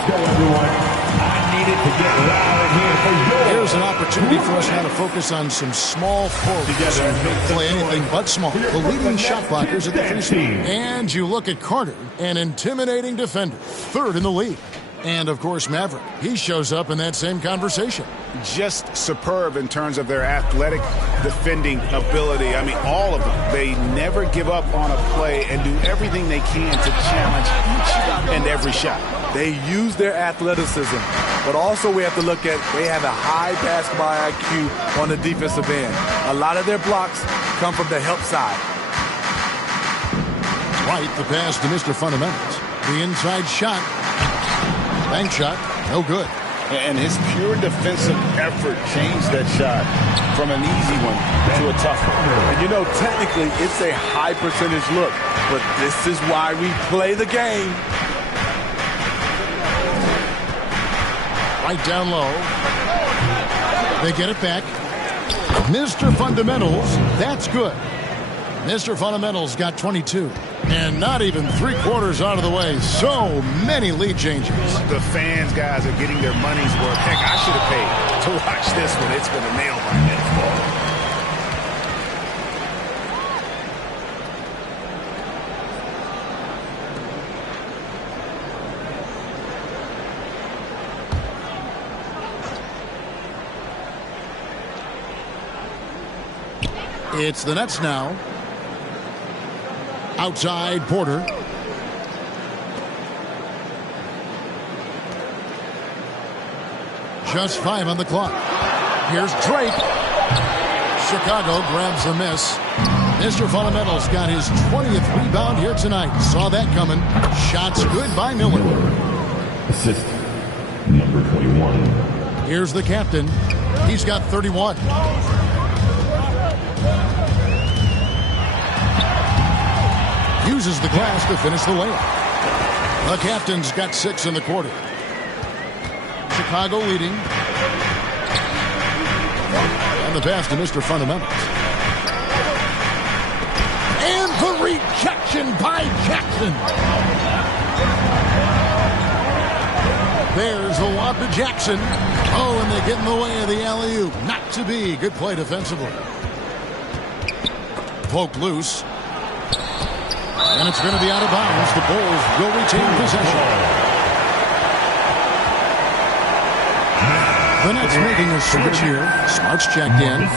Let's go, everyone. I needed to get loud here for Here's an opportunity for us now to focus on some small forwards who play anything but small. The leading shot blockers at the free throw. And you look at Carter, an intimidating defender, third in the league. And, of course, Maverick. He shows up in that same conversation. Just superb in terms of their athletic defending ability. I mean, all of them. They never give up on a play and do everything they can to challenge each and every shot. They use their athleticism, but also we have to look at they have a high basketball IQ on the defensive end. A lot of their blocks come from the help side. Right, the pass to Mr. Fundamentals. The inside shot. Bank shot, no good. And his pure defensive effort changed that shot from an easy one to a tough one. And you know, technically, it's a high percentage look, but this is why we play the game. Right down low. They get it back. Mr. Fundamentals, that's good. Mr. Fundamentals got 22. And not even 3/4 out of the way. So many lead changes. The fans, guys, are getting their money's worth. Heck, I should have paid to watch this one. It's been a nail-biter. It's the Nets now. Outside Porter. Just 5 on the clock. Here's Drake. Chicago grabs the miss. Mr. Fundamentals got his 20th rebound here tonight. Saw that coming. Shots good by Miller. Assist number 21. Here's the captain. He's got 31. Uses the glass to finish the layup. The captain's got 6 in the quarter. Chicago leading. And the pass to Mr. Fundamentals. And the rejection by Jackson. There's the lob to Jackson. Oh, and they get in the way of the alley-oop. Not to be. Good play defensively. Poke loose. And it's going to be out of bounds. The Bulls will retain possession. The Nets making a switch here. Smart's checked in.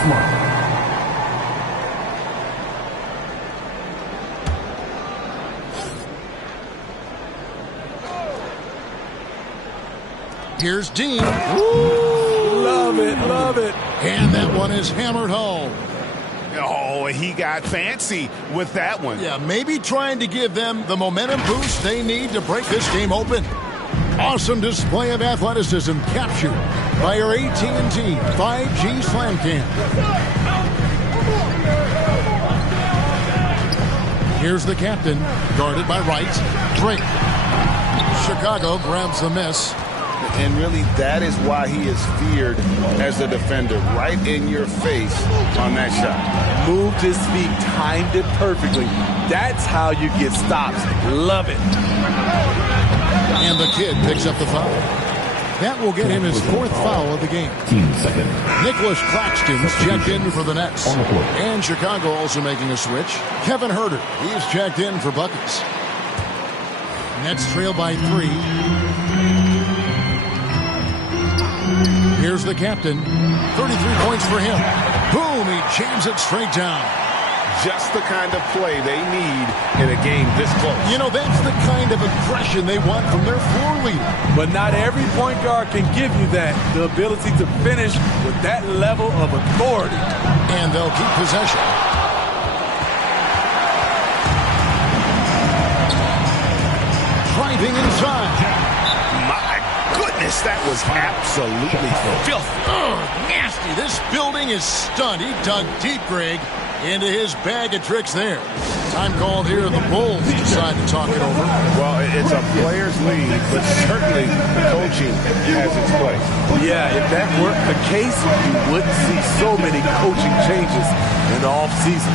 Here's Dean. Woo! Love it, love it. And that one is hammered home. Oh, he got fancy with that one. Yeah, maybe trying to give them the momentum boost they need to break this game open. Awesome display of athleticism captured by our AT&T 5G Slam Cam. Here's the captain, guarded by Wright. Drake. Chicago grabs the miss. And really, that is why he is feared as a defender, right in your face on that shot. Moved his feet, timed it perfectly. That's how you get stops. Love it. And the kid picks up the foul. That will get him his 4th foul of the game. Nicholas Claxton's checked in for the Nets. And Chicago also making a switch. Kevin Huerter, he's checked in for buckets. Nets trail by 3. Here's the captain. 33 points for him. Boom, he jams it straight down. Just the kind of play they need in a game this close. You know, that's the kind of aggression they want from their floor leader. But not every point guard can give you that, the ability to finish with that level of authority. And they'll keep possession. Driving inside. That was absolutely filthy. Nasty. This building is stunned. He dug deep, Greg, into his bag of tricks there. Time called here. The Bulls decide to talk it over. Well, it's a player's league, but certainly the coaching has its place. Yeah, if that were the case, you wouldn't see so many coaching changes in the offseason.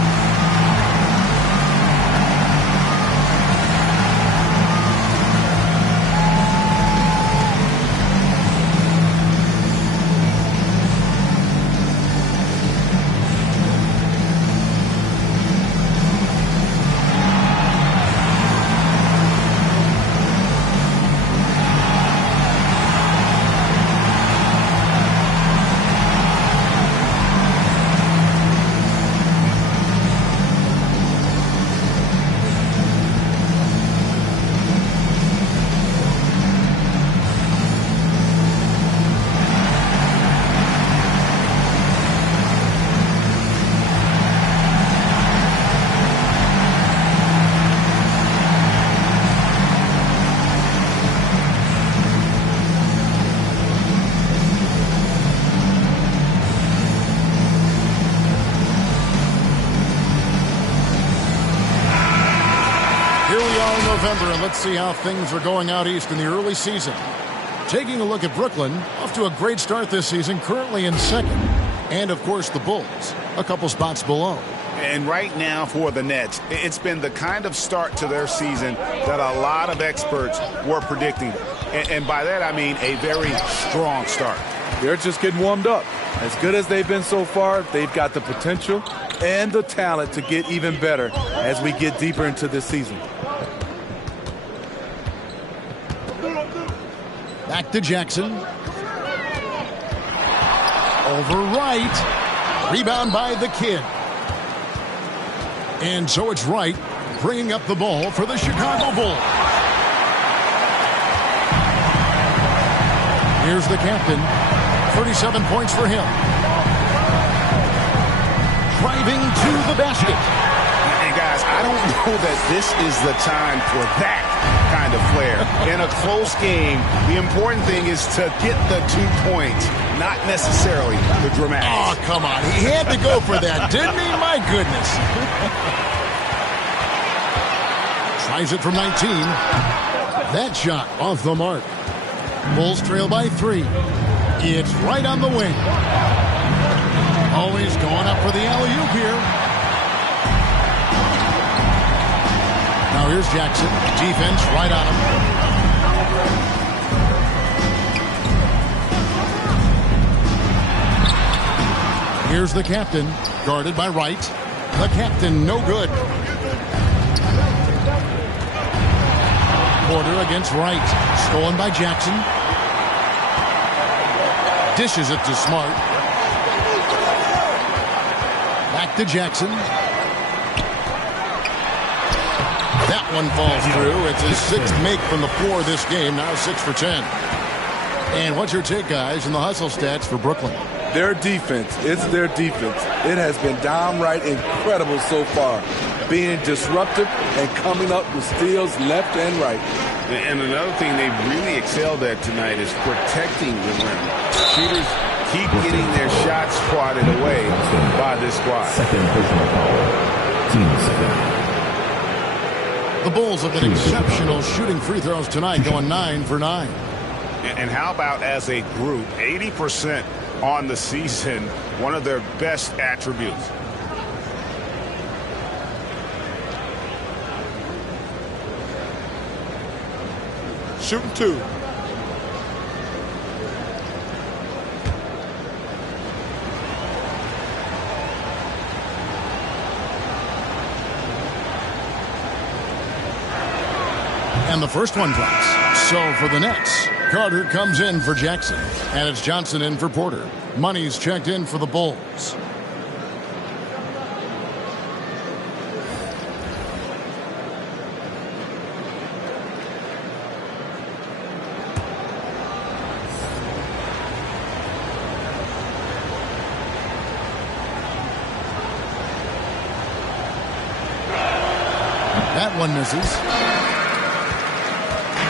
Now November, and let's see how things are going out east in the early season. Taking a look at Brooklyn, off to a great start this season, currently in second. And, of course, the Bulls, a couple spots below. And right now for the Nets, it's been the kind of start to their season that a lot of experts were predicting. And by that, I mean a very strong start. They're just getting warmed up. As good as they've been so far, they've got the potential and the talent to get even better as we get deeper into this season. Back to Jackson. Over right. Rebound by the kid. And so it's Wright bringing up the ball for the Chicago Bulls. Here's the captain. 37 points for him. Driving to the basket. And guys, I don't know that this is the time for that kind of flair. In a close game, the important thing is to get the 2 points, not necessarily the dramatics. Oh, come on. He had to go for that, didn't he? My goodness. Tries it from 19. That shot off the mark. Bulls trail by 3. It's right on the wing. Always going up for the alley-oop here. Now here's Jackson. Defense right on him. Here's the captain, guarded by Wright. The captain, no good. Porter against Wright. Stolen by Jackson. Dishes it to Smart. Back to Jackson. That one falls through. It's his 6th make from the floor this game. Now 6 for 10. And what's your take, guys, in the hustle stats for Brooklyn? Their defense. It's their defense. It has been downright incredible so far. Being disruptive and coming up with steals left and right. And another thing they've really excelled at tonight is protecting the rim. Shooters keep getting their shots swatted away by this squad. Second personal foul. Team second. The Bulls have been exceptional shooting free throws tonight, going 9 for 9. And how about as a group, 80% on the season, one of their best attributes. Shooting 2. And the first one drops. So for the Nets, Carter comes in for Jackson. And it's Johnson in for Porter. Money's checked in for the Bulls. That one misses.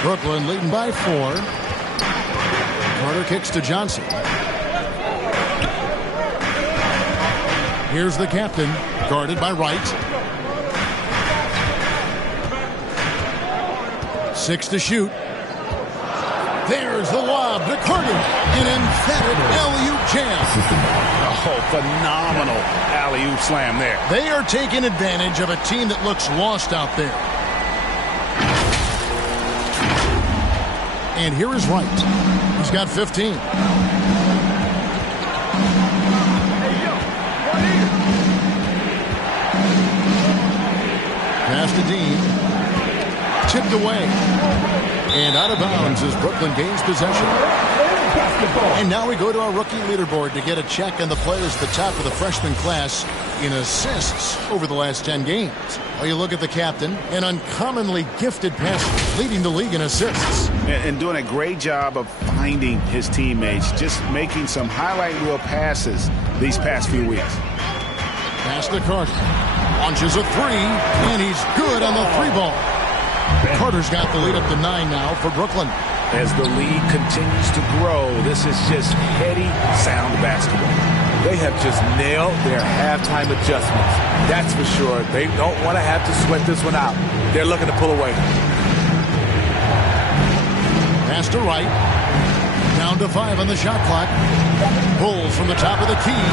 Brooklyn leading by 4. Carter kicks to Johnson. Here's the captain, guarded by Wright. 6 to shoot. There's the lob to Carter. An emphatic alley-oop jam. Oh, phenomenal alley-oop slam there. They are taking advantage of a team that looks lost out there. And here is Wright. He's got 15. Pass to Dean. Tipped away. And out of bounds as Brooklyn gains possession. And now we go to our rookie leaderboard to get a check on the players at the top of the freshman class in assists over the last 10 games. Well, you look at the captain, an uncommonly gifted passer, leading the league in assists. And doing a great job of finding his teammates, just making some highlight reel passes these past few weeks. Pass to Carter. Launches a 3, and he's good on the 3 ball. Carter's got the lead up to 9 now for Brooklyn. As the lead continues to grow, this is just heady, sound basketball. They have just nailed their halftime adjustments. That's for sure. They don't want to have to sweat this one out. They're looking to pull away. Pass to Wright. Down to 5 on the shot clock. Pulls from the top of the key.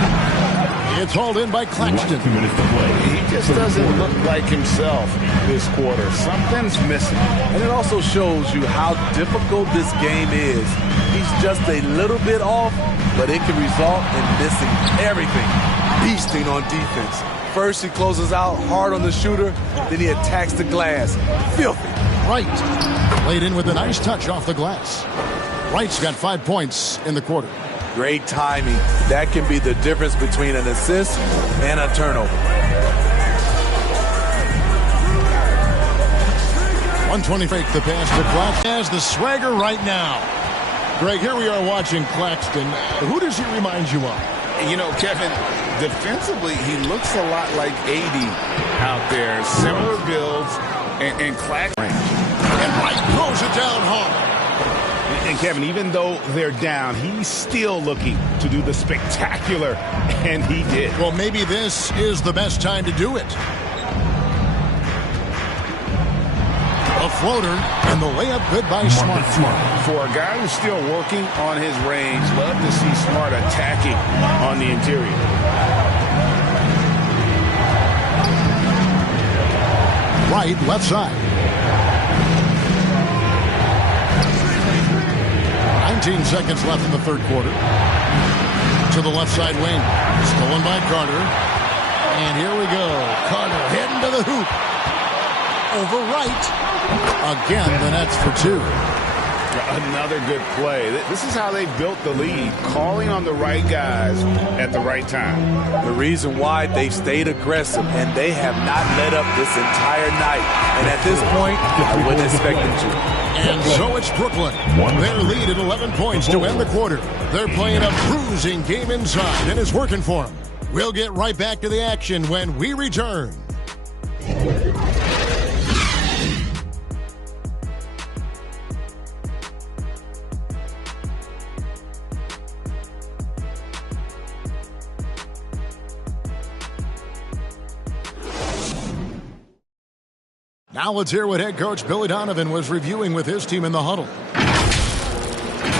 It's hauled in by Claxton. 2 minutes to play. He just doesn't look like himself this quarter. Something's missing. And it also shows you how difficult this game is. He's just a little bit off, but it can result in missing everything. Beasting on defense. First, he closes out hard on the shooter, then he attacks the glass. Filthy. Wright laid in with a nice touch off the glass. Wright's got 5 points in the quarter. Great timing. That can be the difference between an assist and a turnover. 120 fake the pass to Claxton. Has the swagger right now. Greg, here we are watching Claxton. Who does he remind you of? You know, Kevin, defensively, he looks a lot like AD out there. Similar builds and Claxton. And Wright throws it down hard. And Kevin, even though they're down, he's still looking to do the spectacular, and he did. Well, maybe this is the best time to do it. A floater, and the layup good by Smart. For a guy who's still working on his range, love to see Smart attacking on the interior. Wright, left side. 19 seconds left in the third quarter. To the left side wing. Stolen by Carter. And here we go. Carter heading to the hoop. Over Wright. Again, the Nets for 2. Another good play. This is how they built the lead, calling on the right guys at the right time. The reason why they've stayed aggressive, and they have not let up this entire night. And at this point, I wouldn't expect them to. And so it's Brooklyn. Their lead at 11 points to end the quarter. They're playing a bruising game inside, and it's working for them. We'll get right back to the action when we return. Now let's hear what head coach Billy Donovan was reviewing with his team in the huddle.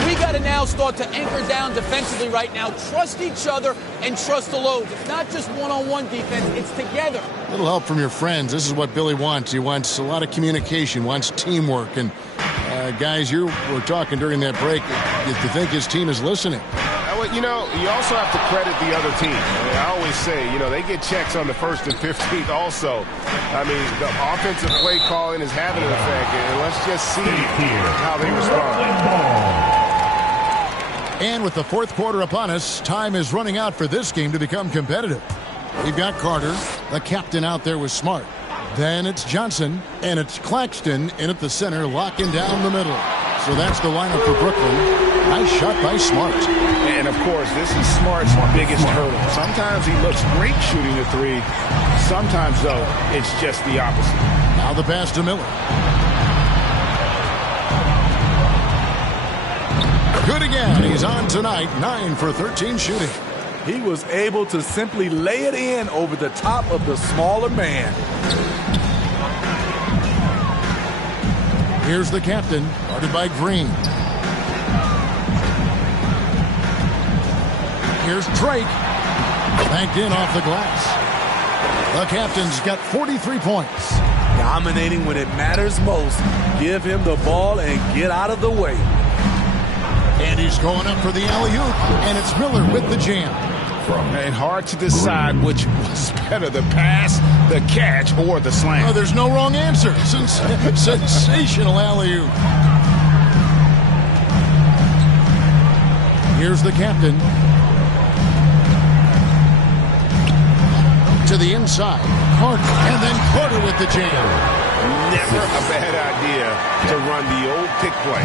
We got to now start to anchor down defensively right now. Trust each other and trust the loads. It's not just one-on-one defense. It's together. A little help from your friends. This is what Billy wants. He wants a lot of communication, wants teamwork. And guys, you were talking during that break. You think his team is listening. You know, you also have to credit the other team. I always say, you know, they get checks on the 1st and 15th also. I mean, the offensive play calling is having an effect, and let's just see how they respond. And with the fourth quarter upon us, time is running out for this game to become competitive. We've got Carter, the captain, out there with Smart. Then it's Johnson, and it's Claxton in at the center, locking down the middle. So that's the lineup for Brooklyn. Nice shot by Smart. And, of course, this is Smart's biggest hurdle. Sometimes he looks great shooting the three. Sometimes, though, it's just the opposite. Now the pass to Miller. Good again. He's on tonight, 9 for 13 shooting. He was able to simply lay it in over the top of the smaller man. Here's the captain, guarded by Green. Here's Drake. Banked in off the glass. The captain's got 43 points. Dominating when it matters most. Give him the ball and get out of the way. And he's going up for the alley-oop, and it's Miller with the jam. And hard to decide which was better, the pass, the catch, or the slam. Oh, there's no wrong answer. Sensational alley-oop. Here's the captain. To the inside. Carter. And then Carter with the jam. Never a bad idea to run the old pick play.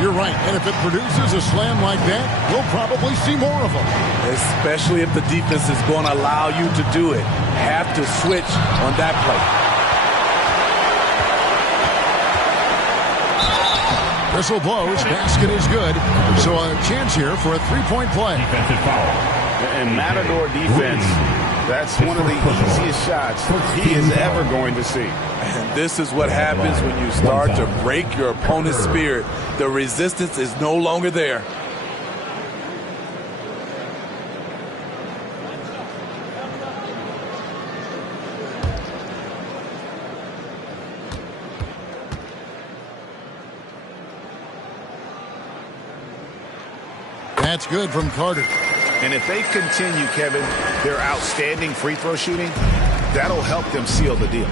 You're right. And if it produces a slam like that, we'll probably see more of them. Especially if the defense is going to allow you to do it. Have to switch on that play. Whistle blows. Basket is good. So a chance here for a three-point play. Defensive foul. And Matador defense, that's one of the easiest shots he is ever going to see. And this is what happens when you start to break your opponent's spirit. The resistance is no longer there. That's good from Carter. And if they continue, Kevin, their outstanding free throw shooting, that'll help them seal the deal.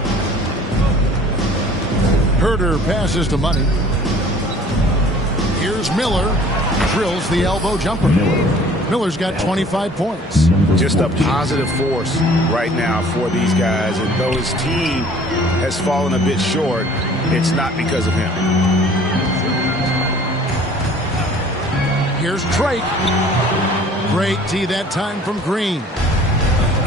Herder passes to Money. Here's Miller. Drills the elbow jumper. Miller's got 25 points. Just a positive force right now for these guys. And though his team has fallen a bit short, it's not because of him. Here's Drake. Great tee that time from Green.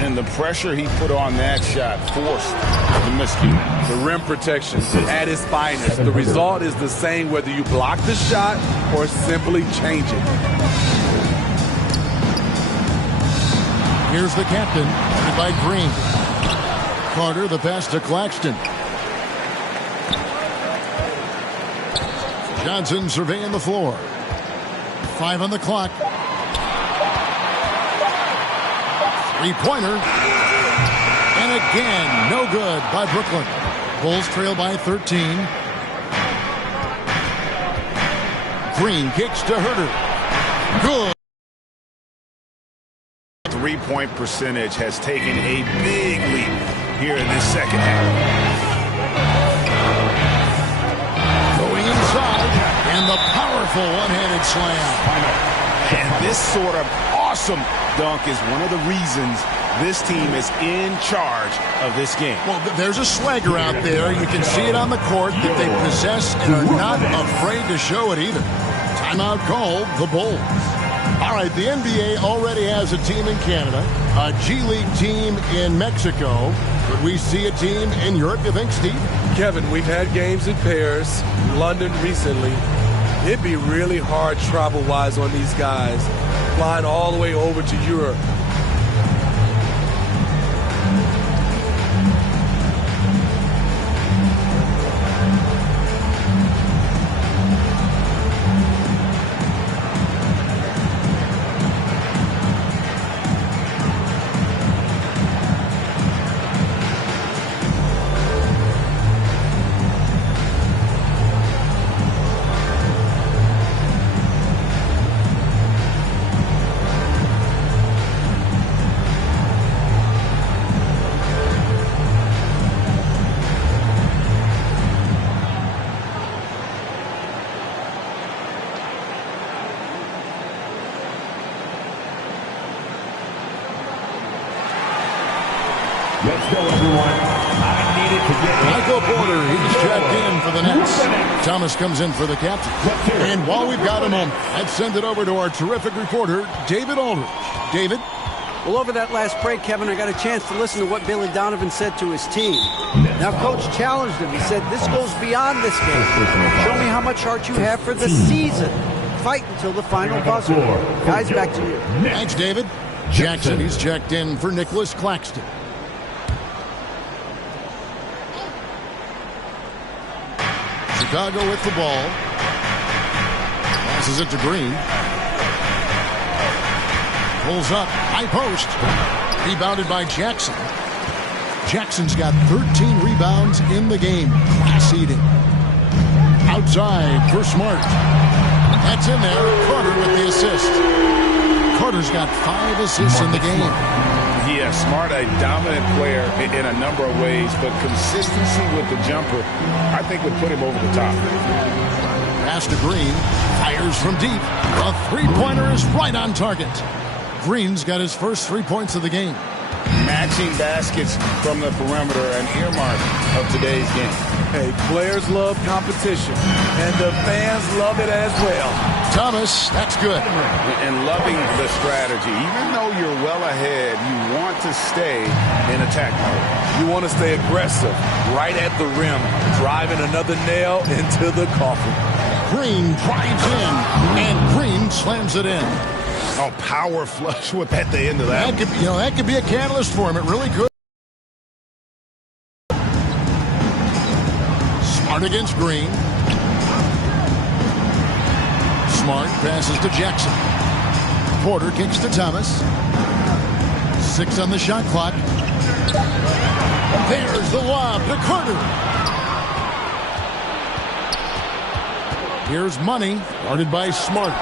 And the pressure he put on that shot forced the miscue. The rim protection at its finest. The result is the same whether you block the shot or simply change it. Here's the captain, by Green. Carter, the pass to Claxton. Johnson surveying the floor. 5 on the clock. Three-pointer. And again, no good by Brooklyn. Bulls trail by 13. Green kicks to Herder. Good. Three-point percentage has taken a big leap here in this second half. Going inside, and the powerful one-handed slam. And this sort of awesome dunk is one of the reasons this team is in charge of this game. Well, there's a swagger out there. You can see it on the court that they possess and are not afraid to show it either. Timeout called the Bulls. All right, the NBA already has a team in Canada, a G League team in Mexico. Could we see a team in Europe, you think, Steve? Kevin, we've had games in Paris, London recently. It'd be really hard travel-wise on these guys, flying all the way over to Europe. Let's go, everyone. I needed to get Michael Porter, he's checked in for the Nets. Thomas comes in for the captain. And while we've got a moment, let's send it over to our terrific reporter, David Aldridge. David? Well, over that last break, Kevin, I got a chance to listen to what Billy Donovan said to his team. Now, Coach challenged him. He said, this goes beyond this game. Show me how much heart you have for the season. Fight until the final buzzer. Guys, back to you. Thanks, David. Jackson, he's checked in for Nicholas Claxton. Chicago with the ball. Passes it to Green. Pulls up. High post. Rebounded by Jackson. Jackson's got 13 rebounds in the game. Class eating. Outside for Smart. That's in there. Carter with the assist. Carter's got 5 assists in the game. Yeah, Smart, a dominant player in a number of ways, but consistency with the jumper, I think, would put him over the top. Pass to Green. Fires from deep. A three-pointer is right on target. Green's got his first 3 points of the game. Matching baskets from the perimeter, an earmark of today's game. Hey, players love competition, and the fans love it as well. Thomas, that's good. And loving the strategy. Even though you're well ahead, you want to stay in attack mode. You want to stay aggressive, right at the rim, driving another nail into the coffin. Green drives in, and Green slams it in. Oh, power flush with at the end of that. That could be a catalyst for him. It really could. Smart against Green. Smart passes to Jackson. Porter kicks to Thomas. 6 on the shot clock. There's the lob to Carter. Here's Money, guarded by Smart.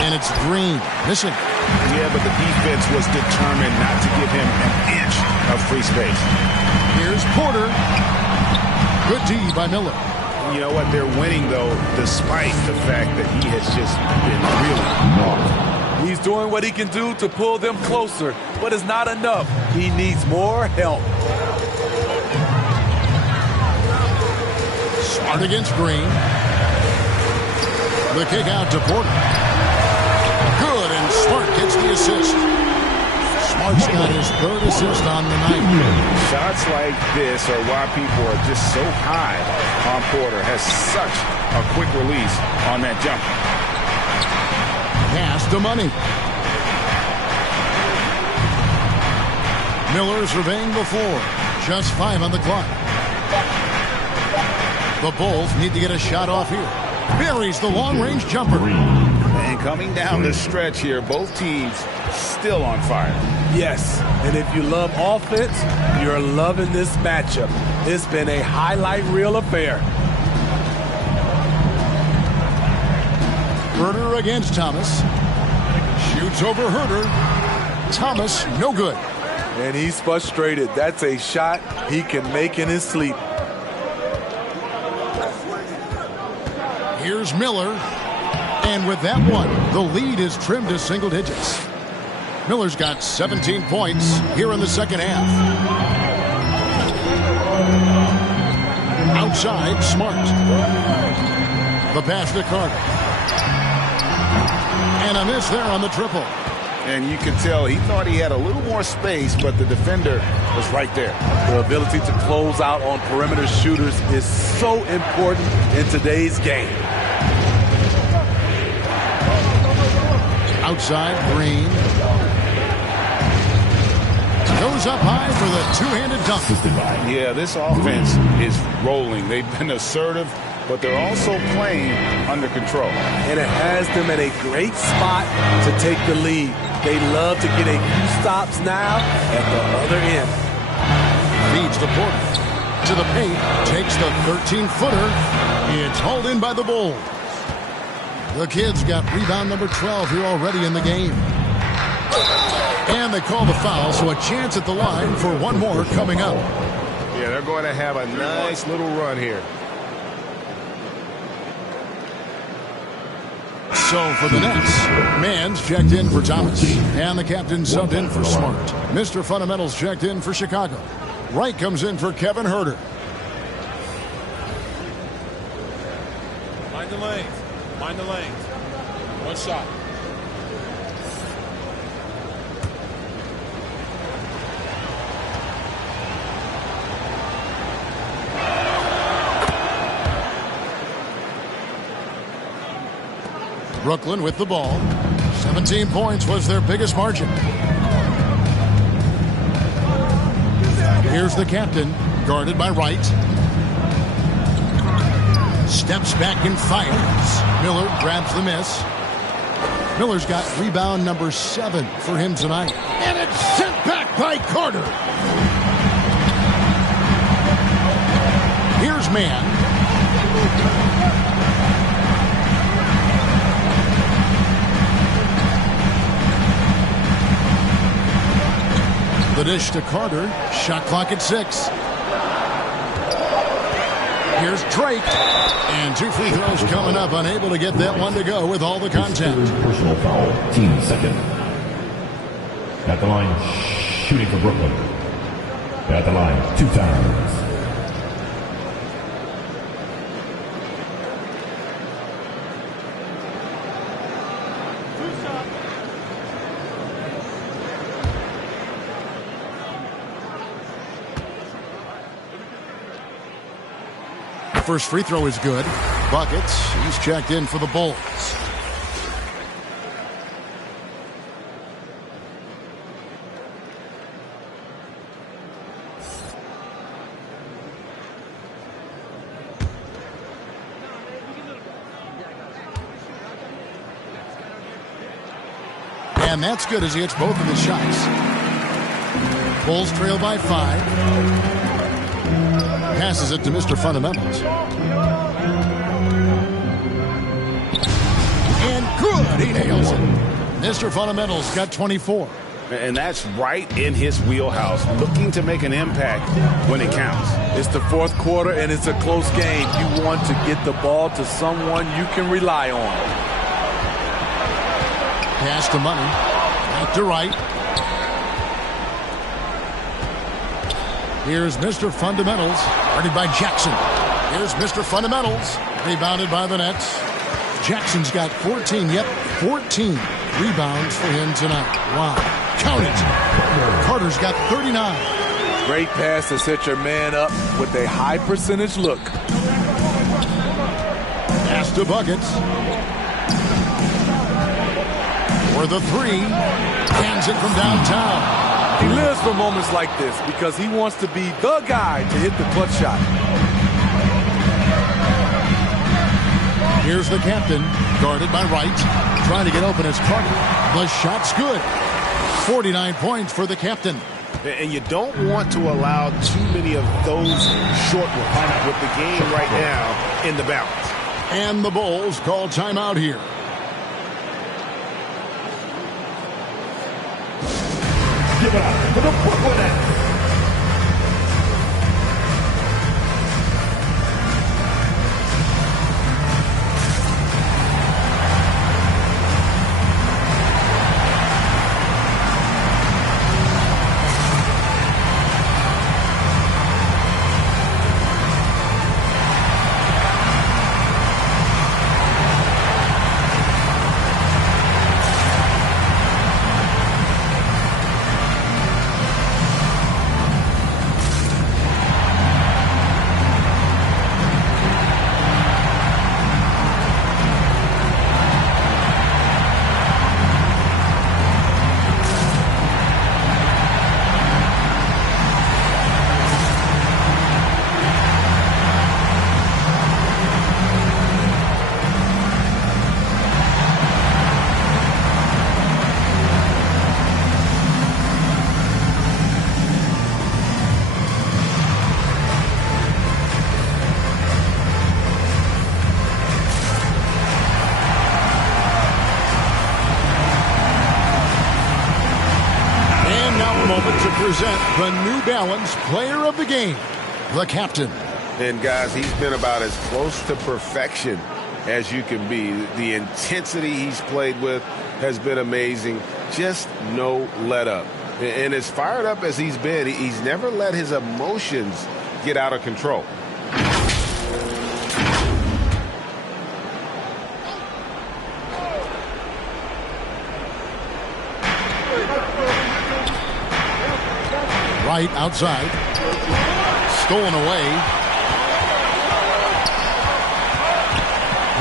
And it's Green, missing. Yeah, but the defense was determined not to give him an inch of free space. Here's Porter. Good D by Miller. You know what? They're winning, though, despite the fact that he has just been really off. He's doing what he can do to pull them closer, but it's not enough. He needs more help. Smart against Green. The kick out to Porter. Good, and Smart gets the assist. Smart's got his 3rd assist on the night. Shots like this are why people are just so high on Porter. Has such a quick release on that jumper. Pass to Money. Miller surveying the floor. Just 5 on the clock. The Bulls need to get a shot off here. Buries the long-range jumper. And coming down the stretch here, both teams still on fire. Yes, and if you love offense, you're loving this matchup. It's been a highlight reel affair. Herter against Thomas. Shoots over Herter. Thomas, no good. And he's frustrated. That's a shot he can make in his sleep. Here's Miller. And with that one, the lead is trimmed to single digits. Miller's got 17 points here in the second half. Outside, Smart. The pass to Carter. And a miss there on the triple. And you could tell he thought he had a little more space, but the defender was right there. The ability to close out on perimeter shooters is so important in today's game. Outside, Green. Goes up high for the two-handed dunk. Yeah, this offense is rolling. They've been assertive, but they're also playing under control. And it has them at a great spot to take the lead. They love to get a few stops now at the other end. Feeds to Porter. To the paint. Takes the 13-footer. It's hauled in by the Bulls. The Kids got rebound number 12 here already in the game. And they call the foul, so a chance at the line for one more coming up. Yeah, they're going to have a nice little run here. So for the Nets, Mann's checked in for Thomas. And the captain subbed in for Smart. Mr. Fundamentals checked in for Chicago. Wright comes in for Kevin Herter. Mind the lanes. Mind the lanes. One shot. Brooklyn with the ball. 17 points was their biggest margin. Here's the captain, guarded by Wright. Steps back and fires. Miller grabs the miss. Miller's got rebound number 7 for him tonight. And it's sent back by Carter. Here's Mann. The dish to Carter. Shot clock at 6. Here's Drake. And 2 free throws coming up. Unable to get that one to go with all the contact. Personal foul. Team second. At the line, shooting for Brooklyn. At the line, 2 times. first free throw is good. Buckets, he's checked in for the Bulls. And that's good as he hits both of his shots. Bulls trail by 5. Passes it to Mr. Fundamentals. And good. He nails it. Mr. Fundamentals got 24. And that's right in his wheelhouse, looking to make an impact when it counts. It's the fourth quarter, and it's a close game. You want to get the ball to someone you can rely on. Pass to Money. Back to Wright. Here's Mr. Fundamentals. Guarded by Jackson. Here's Mr. Fundamentals. Rebounded by the Nets. Jackson's got 14. Yep, 14 rebounds for him tonight. Wow. Count it. Carter's got 39. Great pass to set your man up with a high percentage look. Pass to Buckets. For the 3. Hands it from downtown. He lives for moments like this because he wants to be the guy to hit the clutch shot. Here's the captain, guarded by Wright. Trying to get open as Carter. The shot's good. 49 points for the captain. And you don't want to allow too many of those short ones with the game right now in the balance. And the Bulls call timeout here. Give it up for the Brooklyn Nets. Present the New Balance Player of the Game, the captain. And guys, he's been about as close to perfection as you can be. The intensity he's played with has been amazing. Just no let up. And as fired up as he's been, he's never let his emotions get out of control. Right outside. Stolen away.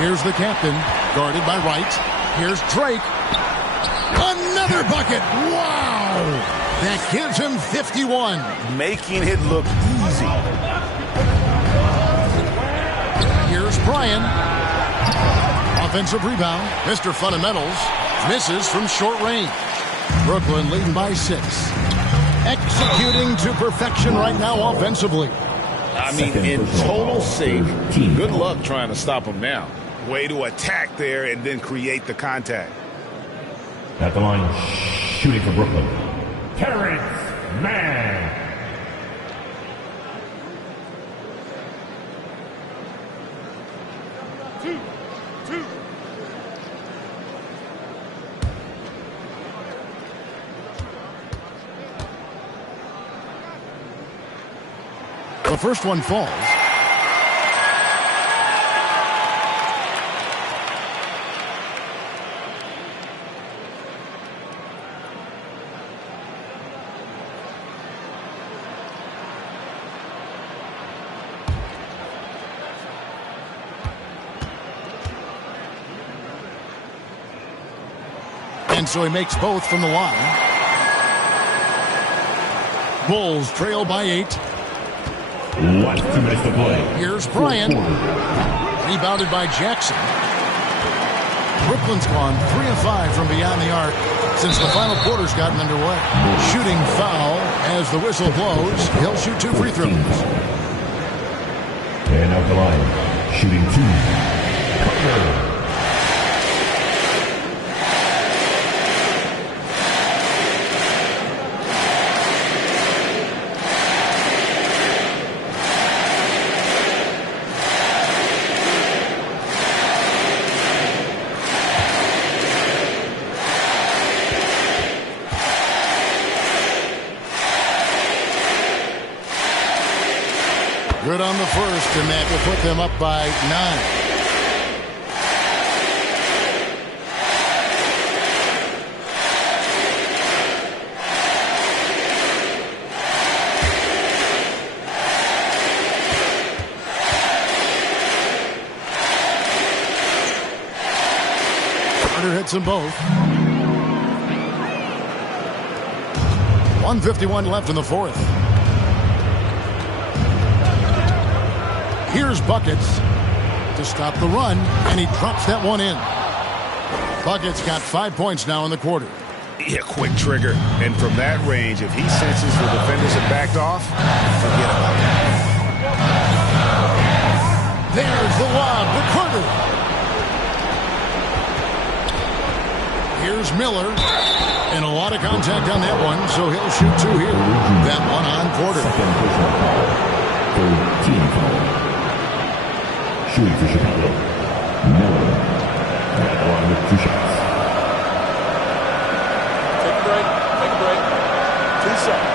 Here's the captain, guarded by Wright. Here's Drake. Another bucket. Wow. That gives him 51. Making it look easy. Here's Bryan. Offensive rebound. Mr. Fundamentals misses from short range. Brooklyn leading by 6. Executing to perfection right now offensively. I mean, in total safe. Good luck trying to stop him now. Way to attack there and then create the contact. At the line, shooting for Brooklyn, Terrence Mann. The first one falls. And so he makes both from the line. Bulls trail by 8. Last 2 minutes to play. Here's Bryant. Rebounded by Jackson. Brooklyn's gone 3 of 5 from beyond the arc since the final quarter's gotten underway. Shooting foul as the whistle blows. He'll shoot 2 free throws. And out the line, shooting 2. Carter. Good on the first, and that will put them up by 9. Carter hits them both. 1:51 left in the fourth. Here's Buckets to stop the run, and he drops that one in. Buckets got 5 points now in the quarter. Yeah, quick trigger. And from that range, if he senses the defenders have backed off, forget about it. There's the lob to Carter. Here's Miller. And a lot of contact on that one, so he'll shoot 2 here. That one on Porter. Shooting for Chicago. Miller. At the line with 2 shots. Take a break. Take a break. 2 shots.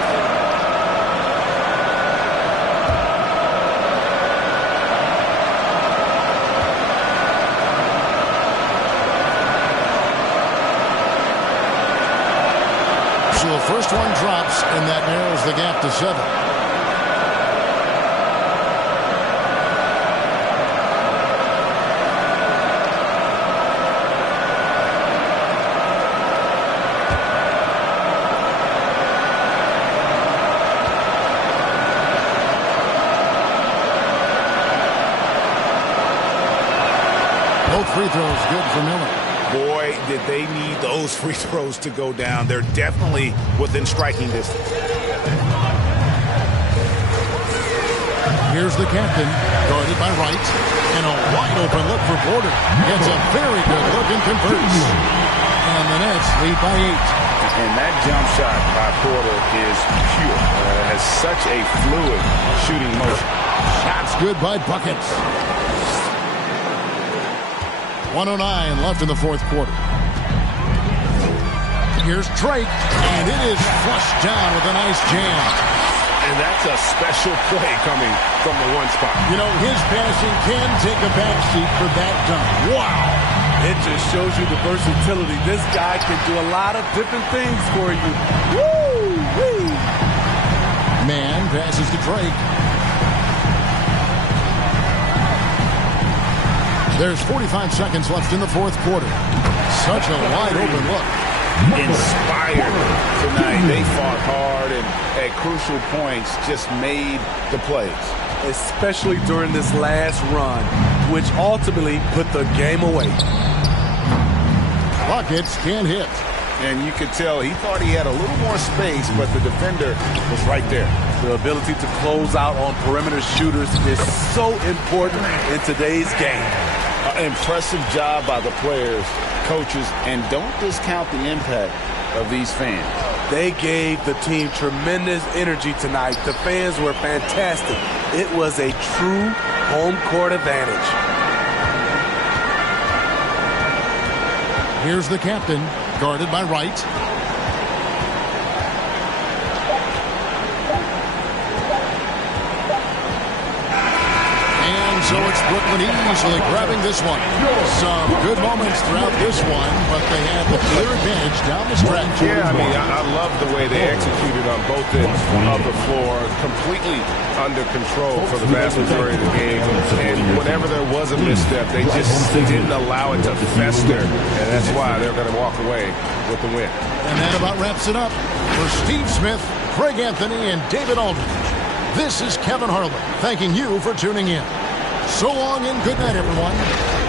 So the first one drops, and that narrows the gap to 7. Both free throws good for Miller. Boy, did they need those free throws to go down. They're definitely within striking distance. Here's the captain, guarded by Wright. And a wide open look for Porter. Gets a very good look and converts. And the Nets lead by 8. And that jump shot by Porter is pure. Has such a fluid shooting motion. Shots good by Buckets. 1:09 left in the fourth quarter. Here's Drake, and it is flushed down with a nice jam. And that's a special play coming from the one spot. You know, his passing can take a backseat for that dunk. Wow. It just shows you the versatility. This guy can do a lot of different things for you. Woo! Woo! Man passes to Drake. There's 45 seconds left in the fourth quarter. Such a wide open look. Inspired tonight. They fought hard and at crucial points just made the plays. Especially during this last run, which ultimately put the game away. Buckets can't hit. And you could tell he thought he had a little more space, but the defender was right there. The ability to close out on perimeter shooters is so important in today's game. Impressive job by the players, coaches, and don't discount the impact of these fans. They gave the team tremendous energy tonight. The fans were fantastic. It was a true home court advantage. Here's the captain, guarded by Wright. And so it's Brooklyn easily grabbing this one. Some good moments throughout this one, but they have the clear advantage down the stretch. Yeah, I mean, I love the way they executed on both ends of the floor, completely under control for the vast majority of the game. And whenever there was a misstep, they just didn't allow it to fester, and that's why they're going to walk away with the win. And that about wraps it up. For Steve Smith, Greg Anthony, and David Aldridge, this is Kevin Harlan thanking you for tuning in. So long and good night, everyone.